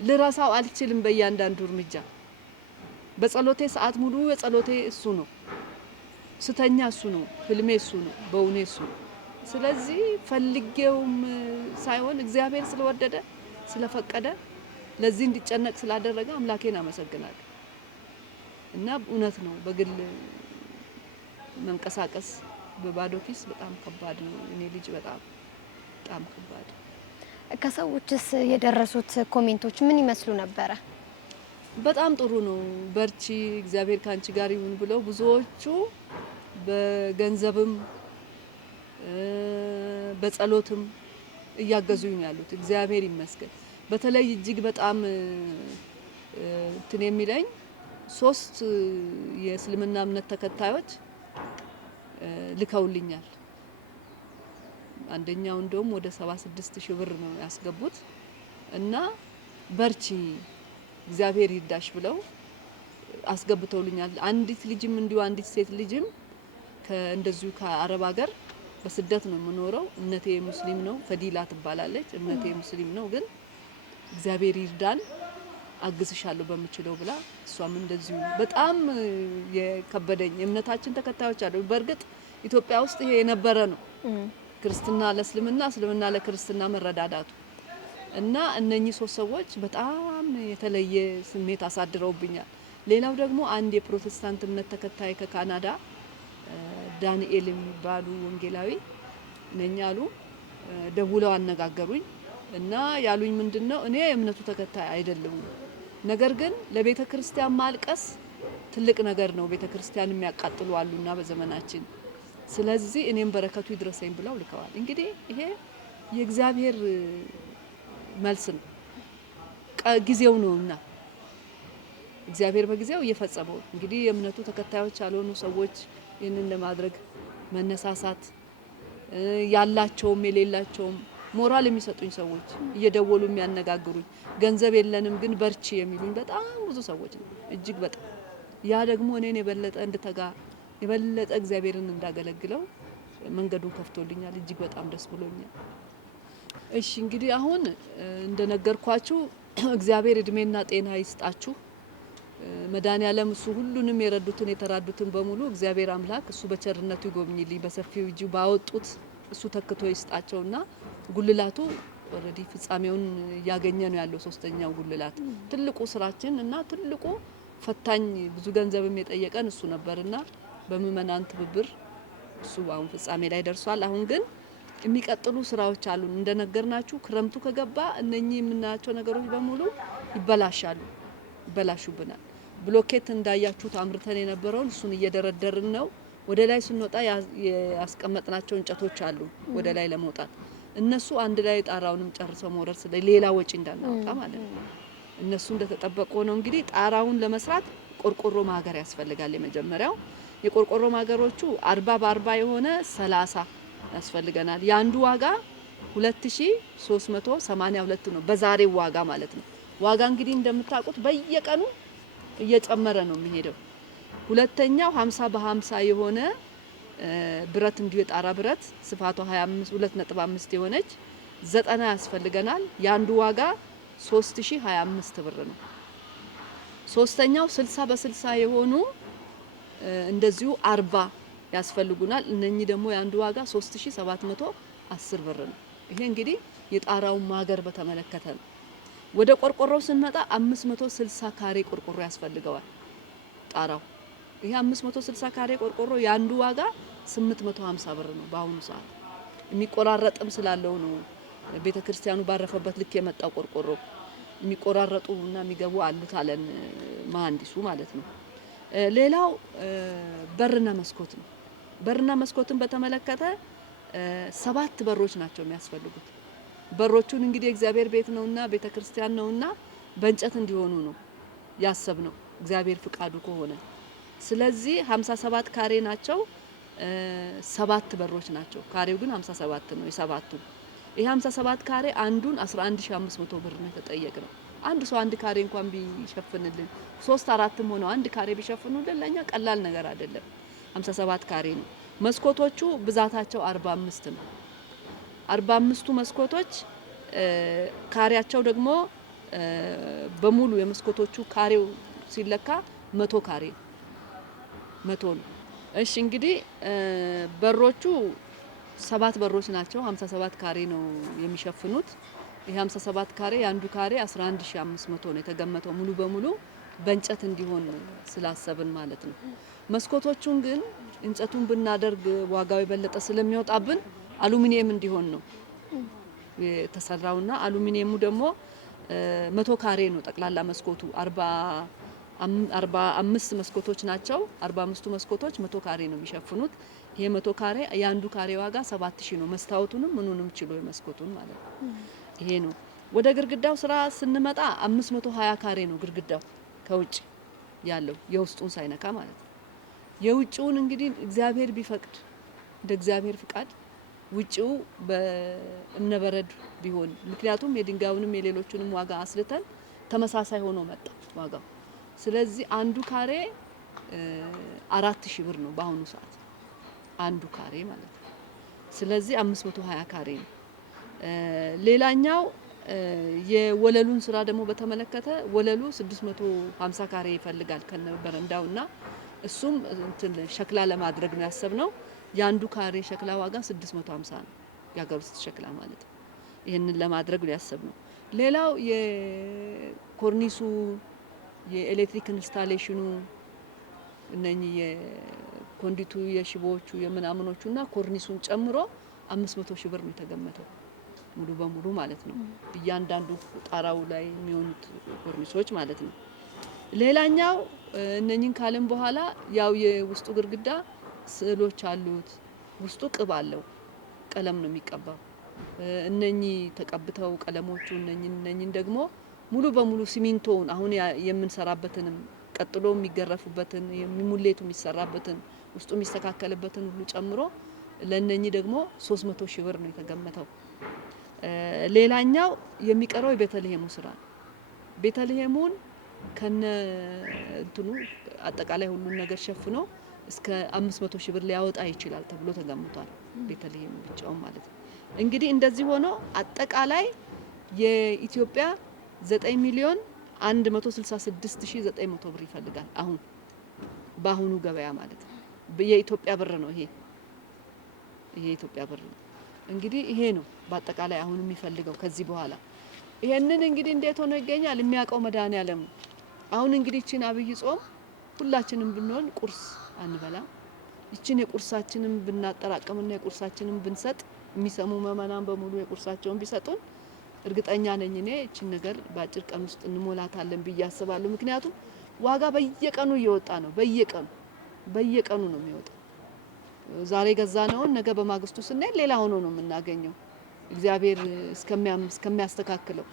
ልረሳው አልችልም። በእያንዳንዱ እርምጃ በጸሎቴ ሰዓት ሙሉ የጸሎቴ እሱ ነው። ስተኛ እሱ ነው። ህልሜ እሱ ነው። በእውኔ እሱ ነው። ስለዚህ ፈልጌውም ሳይሆን እግዚአብሔር ስለወደደ ስለፈቀደ ለዚህ እንዲጨነቅ ስላደረገ አምላኬን አመሰግናለሁ። እና እውነት ነው በግል መንቀሳቀስ በባዶ ኪስ በጣም ከባድ ነው። እኔ ልጅ በጣም ከባድ። ከሰዎችስ የደረሱት ኮሜንቶች ምን ይመስሉ ነበረ? በጣም ጥሩ ነው። በርቺ፣ እግዚአብሔር ካንቺ ጋር ይሁን ብለው ብዙዎቹ በገንዘብም በጸሎትም እያገዙኝ ያሉት እግዚአብሔር ይመስገን። በተለይ እጅግ በጣም እንትን የሚለኝ 3 የእስልምና እምነት ተከታዮች ልከውልኛል። አንደኛው እንደውም ወደ 76,000 ብር ነው ያስገቡት እና በርቺ እግዚአብሔር ይርዳሽ ብለው አስገብተውልኛል። አንዲት ልጅም እንዲሁ አንዲት ሴት ልጅም እንደዚሁ ከአረብ ሀገር በስደት ነው የምኖረው። እምነቴ ሙስሊም ነው፣ ፈዲላ ትባላለች። እምነቴ ሙስሊም ነው፣ ግን እግዚአብሔር ይርዳን አግዝሻለሁ በምችለው ብላ እሷም እንደዚሁ በጣም የከበደኝ የእምነታችን ተከታዮች አሉ። በእርግጥ ኢትዮጵያ ውስጥ ይሄ የነበረ ነው፣ ክርስትና ለእስልምና፣ እስልምና ለክርስትና መረዳዳቱ እና እነኚህ 3 ሰዎች በጣም የተለየ ስሜት አሳድረውብኛል። ሌላው ደግሞ አንድ የፕሮቴስታንት እምነት ተከታይ ከካናዳ ዳንኤል የሚባሉ ወንጌላዊ ነኝ አሉ። ደውለው አነጋገሩኝ እና ያሉኝ ምንድነው እኔ የእምነቱ ተከታይ አይደለም፣ ነገር ግን ለቤተ ክርስቲያን ማልቀስ ትልቅ ነገር ነው። ቤተ ክርስቲያን የሚያቃጥሉ አሉና በዘመናችን፣ ስለዚህ እኔም በረከቱ ይድረሰኝ ብለው ልከዋል። እንግዲህ ይሄ የእግዚአብሔር መልስ ነው፣ ጊዜው ነውና እግዚአብሔር በጊዜው እየፈጸመው። እንግዲህ የእምነቱ ተከታዮች ያልሆኑ ሰዎች ይህንን ለማድረግ መነሳሳት ያላቸውም የሌላቸውም ሞራል የሚሰጡኝ ሰዎች እየደወሉ የሚያነጋግሩኝ ገንዘብ የለንም ግን በርቺ የሚሉኝ በጣም ብዙ ሰዎች ነው። እጅግ በጣም ያ ደግሞ እኔን የበለጠ እንድተጋ የበለጠ እግዚአብሔርን እንዳገለግለው መንገዱን ከፍቶልኛል። እጅግ በጣም ደስ ብሎኛል። እሺ እንግዲህ አሁን እንደነገርኳችሁ እግዚአብሔር እድሜና ጤና ይስጣችሁ። መድኃኔዓለም እሱ ሁሉንም የረዱትን የተራዱትን በሙሉ እግዚአብሔር አምላክ እሱ በቸርነቱ ይጎብኝልኝ። በሰፊው እጁ ባወጡት እሱ ተክቶ ይስጣቸውና ጉልላቱ ኦልሬዲ ፍጻሜውን እያገኘ ነው ያለው። 3ኛው ጉልላት ትልቁ ስራችን እና ትልቁ ፈታኝ ብዙ ገንዘብም የጠየቀን እሱ ነበርና በምእመናን ትብብር እሱ አሁን ፍጻሜ ላይ ደርሷል። አሁን ግን የሚቀጥሉ ስራዎች አሉ። እንደነገርናችሁ ክረምቱ ከገባ እነኚህ የምናያቸው ነገሮች በሙሉ ይበላሹብናል። ብሎኬት እንዳያችሁት አምርተን የነበረውን እሱን እየደረደርን ነው። ወደ ላይ ስንወጣ ያስቀመጥናቸው እንጨቶች አሉ ወደ ላይ ለመውጣት እነሱ አንድ ላይ ጣራውንም ጨርሰው መውረድ ስለ ሌላ ወጪ እንዳናወጣ ማለት ነው። እነሱ እንደተጠበቁ ነው። እንግዲህ ጣራውን ለመስራት ቆርቆሮ ማገር ያስፈልጋል። የመጀመሪያው የቆርቆሮ ማገሮቹ 40 በ40 የሆነ 30 ያስፈልገናል። ያንዱ ዋጋ 2382 ነው በዛሬው ዋጋ ማለት ነው። ዋጋ እንግዲህ እንደምታውቁት በየቀኑ እየጨመረ ነው የሚሄደው። ሁለተኛው 50 በ50 የሆነ ብረት እንዲሁ የጣራ ብረት ስፋቷ 2.5 የሆነች 90 ያስፈልገናል። ያንዱ ዋጋ 3025 ብር ነው። ሶስተኛው 60 በ60 የሆኑ እንደዚሁ 40 ያስፈልጉናል። እነኚህ ደግሞ የአንዱ ዋጋ 3710 ብር ነው። ይሄ እንግዲህ የጣራውን ማገር በተመለከተ ነው። ወደ ቆርቆሮው ስንመጣ 560 ካሬ ቆርቆሮ ያስፈልገዋል ጣራው። ይሄ 560 ካሬ ቆርቆሮ የአንዱ ዋጋ 850 ብር ነው በአሁኑ ሰዓት። የሚቆራረጥም ስላለው ነው ቤተክርስቲያኑ ባረፈበት ልክ የመጣው ቆርቆሮ የሚቆራረጡና የሚገቡ አሉት አለን መሐንዲሱ ማለት ነው። ሌላው በርና መስኮት ነው። በርና መስኮትን በተመለከተ 7 በሮች ናቸው የሚያስፈልጉት። በሮቹን እንግዲህ እግዚአብሔር ቤት ነውና ቤተክርስቲያን ነውና በእንጨት እንዲሆኑ ነው ያሰብነው እግዚአብሔር ፍቃዱ ከሆነ። ስለዚህ 57 ካሬ ናቸው። 7 በሮች ናቸው። ካሬው ግን 57 ነው የሰባቱ። ይሄ 57 ካሬ አንዱን 11500 ብር ነው የተጠየቅነው። አንድ ሰው አንድ ካሬ እንኳን ቢሸፍንልን 3 4ም ሆነው አንድ ካሬ ቢሸፍኑልን ለኛ ቀላል ነገር አይደለም። 57 ካሬ ነው። መስኮቶቹ ብዛታቸው 45 ነው። 45ቱ መስኮቶች ካሬያቸው ደግሞ በሙሉ የመስኮቶቹ ካሬው ሲለካ 100 ካሬ 100 ነው። እሺ እንግዲህ በሮቹ 7 በሮች ናቸው። 57 ካሬ ነው የሚሸፍኑት። ይሄ 57 ካሬ የአንዱ ካሬ 11500 ነው የተገመተው ሙሉ በሙሉ በእንጨት እንዲሆን ስላሰብን ማለት ነው። መስኮቶቹን ግን እንጨቱን ብናደርግ ዋጋው የበለጠ ስለሚወጣብን አሉሚኒየም እንዲሆን ነው የተሰራውና አሉሚኒየሙ ደግሞ 100 ካሬ ነው ጠቅላላ መስኮቱ 45 መስኮቶች ናቸው። 45ቱ መስኮቶች 100 ካሬ ነው የሚሸፍኑት። ይሄ 100 ካሬ የአንዱ ካሬ ዋጋ 7000 ነው። መስታወቱንም ምኑንም ችሎ የመስኮቱን ማለት ነው። ይሄ ነው። ወደ ግርግዳው ስራ ስንመጣ 520 ካሬ ነው ግርግዳው ከውጭ ያለው የውስጡን ሳይነካ ማለት ነው። የውጭውን እንግዲህ እግዚአብሔር ቢፈቅድ እንደ እግዚአብሔር ፍቃድ ውጭው በእምነበረድ ቢሆን ምክንያቱም የድንጋዩንም የሌሎቹንም ዋጋ አስልተን ተመሳሳይ ሆኖ መጣ ዋጋው። ስለዚህ አንዱ ካሬ 4000 ብር ነው በአሁኑ ሰዓት አንዱ ካሬ ማለት ነው። ስለዚህ 520 ካሬ ነው። ሌላኛው የወለሉን ስራ ደግሞ በተመለከተ ወለሉ 650 ካሬ ይፈልጋል ከነበረንዳውና እሱም እንትን ሸክላ ለማድረግ ነው ያሰብነው። የአንዱ ካሬ ሸክላ ዋጋ 650 ነው የሀገር ውስጥ ሸክላ ማለት ነው። ይሄንን ለማድረግ ነው ያሰብነው። ሌላው የኮርኒሱ የኤሌክትሪክ ኢንስታሌሽኑ እነኚህ የኮንዲቱ የሽቦዎቹ የምናምኖቹና ኮርኒሱን ጨምሮ 500 ሺህ ብር ነው የተገመተው ሙሉ በሙሉ ማለት ነው። እያንዳንዱ ጣራው ላይ የሚሆኑት ኮርኒሶች ማለት ነው። ሌላኛው እነኚህን ካልን በኋላ ያው የውስጡ ግርግዳ ስዕሎች አሉት። ውስጡ ቅብ አለው። ቀለም ነው የሚቀባው። እነኚህ ተቀብተው ቀለሞቹ እነኚህን ደግሞ ሙሉ በሙሉ ሲሚንቶውን አሁን የምንሰራበትንም ቀጥሎ የሚገረፉበትን ሙሌቱ የሚሰራበትን ውስጡ የሚስተካከልበትን ሁሉ ጨምሮ ለነኚህ ደግሞ 300 ሺህ ብር ነው የተገመተው። ሌላኛው የሚቀረው የቤተልሔሙ ስራ ነው። ቤተልሔሙን ከነ እንትኑ አጠቃላይ ሁሉን ነገር ሸፍኖ እስከ 500 ሺህ ብር ሊያወጣ ይችላል ተብሎ ተገምቷል። ቤተልሔሙ ብቻውን ማለት ነው። እንግዲህ እንደዚህ ሆኖ አጠቃላይ የኢትዮጵያ 9,166,900 ብር ይፈልጋል። አሁን በአሁኑ ገበያ ማለት ነው። የኢትዮጵያ ብር ነው ይሄ የኢትዮጵያ ብር ነው። እንግዲህ ይሄ ነው በአጠቃላይ አሁን የሚፈልገው ከዚህ በኋላ። ይሄንን እንግዲህ እንዴት ሆኖ ይገኛል የሚያውቀው መድኃኔዓለም ነው። አሁን እንግዲህ እቺን አብይ ጾም ሁላችንም ብንሆን ቁርስ አንበላም። እቺን የቁርሳችንን ብናጠራቅምና የቁርሳችንን ብንሰጥ የሚሰሙ ምእመናን በሙሉ የቁርሳቸውን ቢሰጡን እርግጠኛ ነኝ እኔ እቺን ነገር በአጭር ቀን ውስጥ እንሞላታለን ብዬ አስባለሁ። ምክንያቱም ዋጋ በየቀኑ እየወጣ ነው። በየቀኑ ነው የሚወጣው። ዛሬ ገዛነውን ነገ በማግስቱ ስናይ ሌላ ሆኖ ነው የምናገኘው እግዚአብሔር እስከሚያስተካክለው።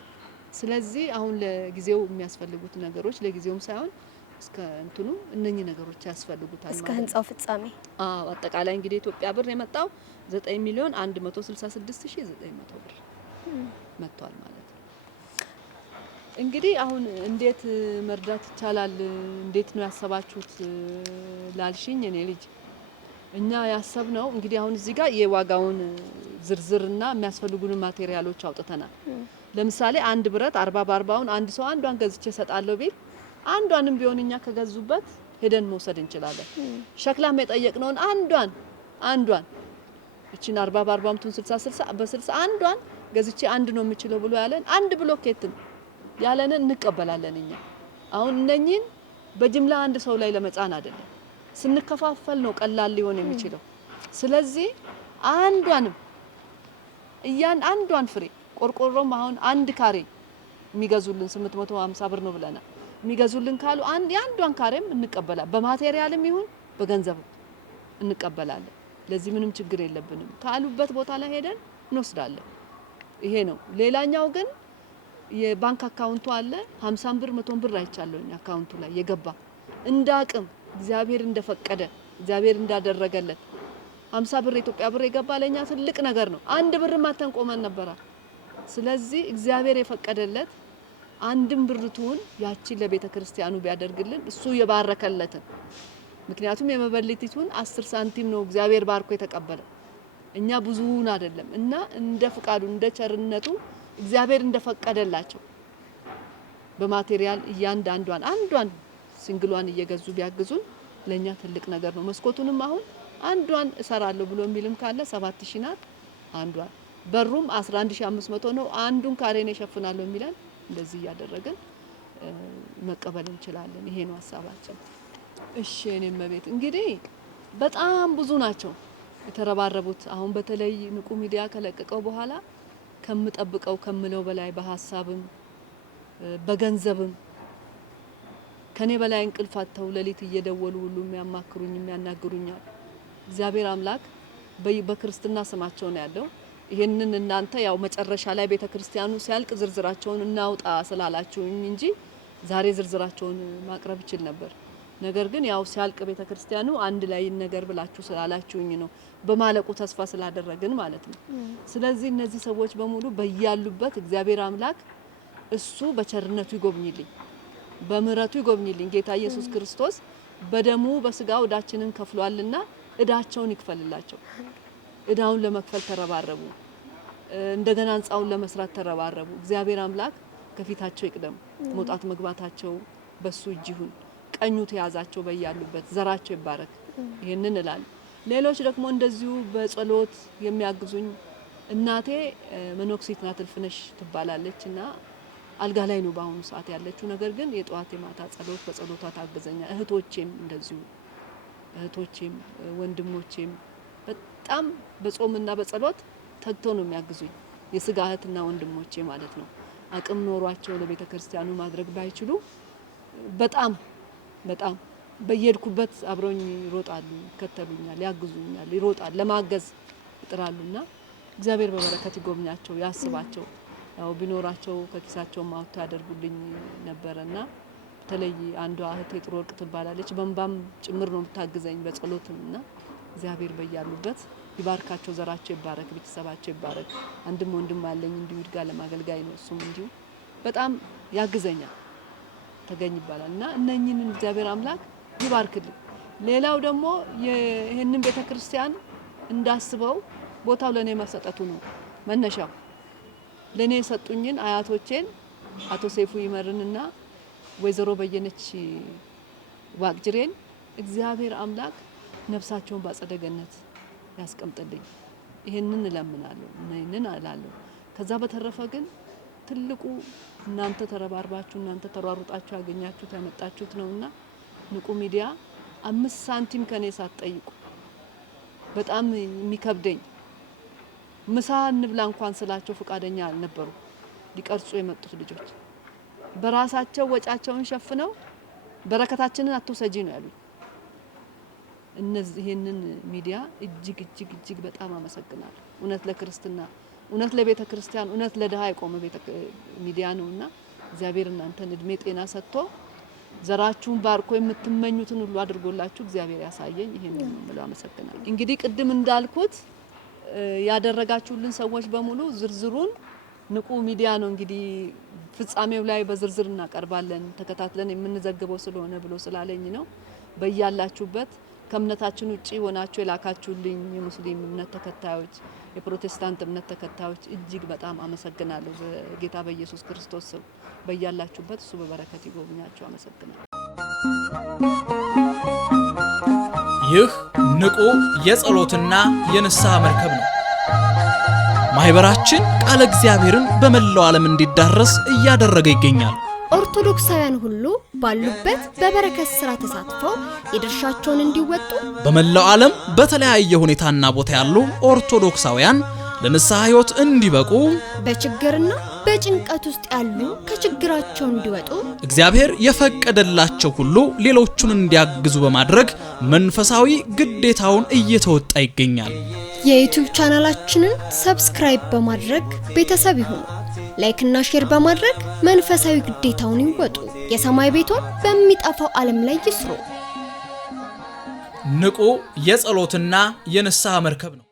ስለዚህ አሁን ለጊዜው የሚያስፈልጉት ነገሮች ለጊዜውም ሳይሆን እስከ እንትኑ እነኚህ ነገሮች ያስፈልጉታል እስከ ህንጻው ፍጻሜ። አጠቃላይ እንግዲህ ኢትዮጵያ ብር የመጣው 9,166,900 ብር መጥቷል ማለት ነው። እንግዲህ አሁን እንዴት መርዳት ይቻላል? እንዴት ነው ያሰባችሁት ላልሽኝ እኔ ልጅ እኛ ያሰብነው እንግዲህ አሁን እዚህ ጋር የዋጋውን ዝርዝርና የሚያስፈልጉን ማቴሪያሎች አውጥተናል። ለምሳሌ አንድ ብረት 40 በ40ውን አንድ ሰው አንዷን ገዝቼ ሰጣለሁ ቢል አንዷንም ቢሆን እኛ ከገዙበት ሄደን መውሰድ እንችላለን። ሸክላም የጠየቅነውን አንዷን እቺን 40 በ40 60 በ60 አንዷን ገዝቼ አንድ ነው የምችለው ብሎ ያለን አንድ ብሎኬትን ያለንን እንቀበላለን እኛ። አሁን እነኚህን በጅምላ አንድ ሰው ላይ ለመጫን አይደለም፣ ስንከፋፈል ነው ቀላል ሊሆን የሚችለው። ስለዚህ አንዷን ፍሬ ቆርቆሮም አሁን አንድ ካሬ የሚገዙልን 850 ብር ነው ብለናል። የሚገዙልን ካሉ አንዷን ካሬም እንቀበላለን። በማቴሪያልም ይሁን በገንዘብም እንቀበላለን። ለዚህ ምንም ችግር የለብንም። ካሉበት ቦታ ላይ ሄደን እንወስዳለን። ይሄ ነው። ሌላኛው ግን የባንክ አካውንቱ አለ 50 ብር 100 ብር አይቻለኝ አካውንቱ ላይ የገባ እንዳቅም እግዚአብሔር እንደፈቀደ እግዚአብሔር እንዳደረገለት 50 ብር ኢትዮጵያ ብር የገባ ለኛ ትልቅ ነገር ነው። አንድ ብር ማተን ቆመን ነበር። ስለዚህ እግዚአብሔር የፈቀደለት አንድም ብር ትሁን ያቺ ለቤተ ክርስቲያኑ ቢያደርግልን እሱ የባረከለትን። ምክንያቱም የመበለቲቱን 10 ሳንቲም ነው እግዚአብሔር ባርኮ የተቀበለ እኛ ብዙውን አይደለም። እና እንደ ፍቃዱ እንደ ቸርነቱ እግዚአብሔር እንደፈቀደላቸው በማቴሪያል አንዷን ሲንግሏን እየገዙ ቢያግዙን ለኛ ትልቅ ነገር ነው። መስኮቱንም አሁን አንዷን እሰራለሁ ብሎ የሚልም ካለ 7000 ናት አንዷን። በሩም 11500 ነው። አንዱን ካሬን ይሸፍናለሁ የሚላል እንደዚህ ያደረግን መቀበል እንችላለን። ይሄ ነው ሐሳባችን። እሺ እኔም መቤት እንግዲህ በጣም ብዙ ናቸው የተረባረቡት። አሁን በተለይ ንቁ ሚዲያ ከለቀቀው በኋላ ከምጠብቀው ከምለው በላይ በሐሳብም በገንዘብም ከኔ በላይ እንቅልፍ አጥተው ሌሊት እየደወሉ ሁሉ የሚያናግሩኛል። እግዚአብሔር አምላክ በክርስትና ስማቸው ነው ያለው። ይሄንን እናንተ ያው መጨረሻ ላይ ቤተክርስቲያኑ ሲያልቅ ዝርዝራቸውን እናውጣ ስላላችሁኝ እንጂ ዛሬ ዝርዝራቸውን ማቅረብ ይችል ነበር። ነገር ግን ያው ሲያልቅ ቤተክርስቲያኑ አንድ ላይ ነገር ብላችሁ ስላላችሁኝ ነው በማለቁ ተስፋ ስላደረግን ማለት ነው። ስለዚህ እነዚህ ሰዎች በሙሉ በያሉበት እግዚአብሔር አምላክ እሱ በቸርነቱ ይጎብኝልኝ፣ በምህረቱ ይጎብኝልኝ። ጌታ ኢየሱስ ክርስቶስ በደሙ በስጋው ዕዳችንን ከፍሏልና ዕዳቸውን ይክፈልላቸው። ዕዳውን ለመክፈል ተረባረቡ። እንደገና ህንጻውን ለመስራት ተረባረቡ። እግዚአብሔር አምላክ ከፊታቸው ይቅደም። መውጣት መግባታቸው በሱ እጅ ይሁን። ቀኙ ተያዛቸው በያሉበት ዘራቸው ይባረክ። ይሄንን እላለሁ። ሌሎች ደግሞ እንደዚሁ በጸሎት የሚያግዙኝ እናቴ መኖክሲት ናት፣ እልፍነሽ ትባላለችና አልጋ ላይ ነው በአሁኑ ሰዓት ያለችው። ነገር ግን የጧት የማታ ጸሎት በጸሎቷ ታግዘኛ። እህቶቼም እንደዚሁ እህቶቼም ወንድሞቼም በጣም በጾምና በጸሎት ተግተው ነው የሚያግዙኝ። የስጋ እህትና ወንድሞቼ ማለት ነው። አቅም ኖሯቸው ለቤተ ክርስቲያኑ ማድረግ ባይችሉ በጣም በየድኩበት አብረውኝ ይሮጣሉ፣ ይከተሉኛል፣ ያግዙኛል፣ ይሮጣል ለማገዝ ይጥራሉና እግዚአብሔር በበረከት ይጎብኛቸው፣ ያስባቸው። ያው ቢኖራቸው ከኪሳቸው ማውጣት ያደርጉልኝ ነበርና በተለይ አንዷ እህቴ ጥሩ ወርቅ ትባላለች። በእንባም ጭምር ነው የምታግዘኝ በጸሎትምና እግዚአብሔር በያሉበት ይባርካቸው፣ ዘራቸው ይባረክ፣ ቤተሰባቸው ይባረክ። አንድም ወንድም አለኝ እንዲሁ ይድጋ ለማገልጋይ ነው። እሱም እንዲሁ በጣም ያግዘኛል። ተገኝ ይባላልና እነኚህን እግዚአብሔር አምላክ ይባርክልኝ። ሌላው ደግሞ ይሄንን ቤተክርስቲያን እንዳስበው ቦታው ለኔ መሰጠቱ ነው መነሻው። ለኔ የሰጡኝን አያቶቼን አቶ ሰይፉ ይመርንና ወይዘሮ በየነች ዋቅጅሬን እግዚአብሔር አምላክ ነፍሳቸውን ባጸደ ገነት ያስቀምጥልኝ። ይሄንን እለምናለሁ፣ ይሄንን እላለሁ። ከዛ በተረፈ ግን ትልቁ እናንተ ተረባርባችሁ እናንተ ተሯሩጣችሁ ያገኛችሁት ያመጣችሁት ነውና ንቁ ሚዲያ 5 ሳንቲም ከኔ ሳትጠይቁ በጣም የሚከብደኝ ምሳ እንብላ እንኳን ስላቸው ፈቃደኛ አልነበሩ። ሊቀርጹ የመጡት ልጆች በራሳቸው ወጫቸውን ሸፍነው በረከታችንን አትውሰጂ ነው ያሉት። ይሄንን ሚዲያ እጅግ በጣም አመሰግናለሁ። እውነት ለክርስትና፣ እውነት ለቤተ ክርስቲያን፣ እውነት ለድሃ የቆመ ሚዲያ ነውና እግዚአብሔር እናንተን እድሜ ጤና ሰጥቶ ዘራችሁን ባርኮ የምትመኙትን ሁሉ አድርጎላችሁ እግዚአብሔር ያሳየኝ። ይሄንን ነው አመሰግናለሁ። እንግዲህ ቅድም እንዳልኩት ያደረጋችሁልን ሰዎች በሙሉ ዝርዝሩን ንቁ ሚዲያ ነው እንግዲህ ፍጻሜው ላይ በዝርዝር እናቀርባለን ተከታትለን የምንዘግበው ስለሆነ ብሎ ስላለኝ ነው። በያላችሁበት ከእምነታችን ውጪ ሆናችሁ የላካችሁልኝ የሙስሊም እምነት ተከታዮች፣ የፕሮቴስታንት እምነት ተከታዮች እጅግ በጣም አመሰግናለሁ። በጌታ በኢየሱስ ክርስቶስ ስም በያላችሁበት እሱ በበረከት ይጎብኛችሁ። አመሰግናለሁ። ይህ ንቁ የጸሎትና የንስሐ መርከብ ነው። ማህበራችን ቃለ እግዚአብሔርን በመላው ዓለም እንዲዳረስ እያደረገ ይገኛል። ኦርቶዶክሳውያን ሁሉ ባሉበት በበረከት ስራ ተሳትፈው የድርሻቸውን እንዲወጡ በመላው ዓለም በተለያየ ሁኔታና ቦታ ያሉ ኦርቶዶክሳውያን ለንስሐ ሕይወት እንዲበቁ በችግርና በጭንቀት ውስጥ ያሉ ከችግራቸው እንዲወጡ እግዚአብሔር የፈቀደላቸው ሁሉ ሌሎቹን እንዲያግዙ በማድረግ መንፈሳዊ ግዴታውን እየተወጣ ይገኛል። የዩቲዩብ ቻናላችንን ሰብስክራይብ በማድረግ ቤተሰብ ይሁኑ። ላይክ እና ሼር በማድረግ መንፈሳዊ ግዴታውን ይወጡ። የሰማይ ቤቶን በሚጠፋው ዓለም ላይ ይስሩ። ንቁ የጸሎትና የንስሐ መርከብ ነው።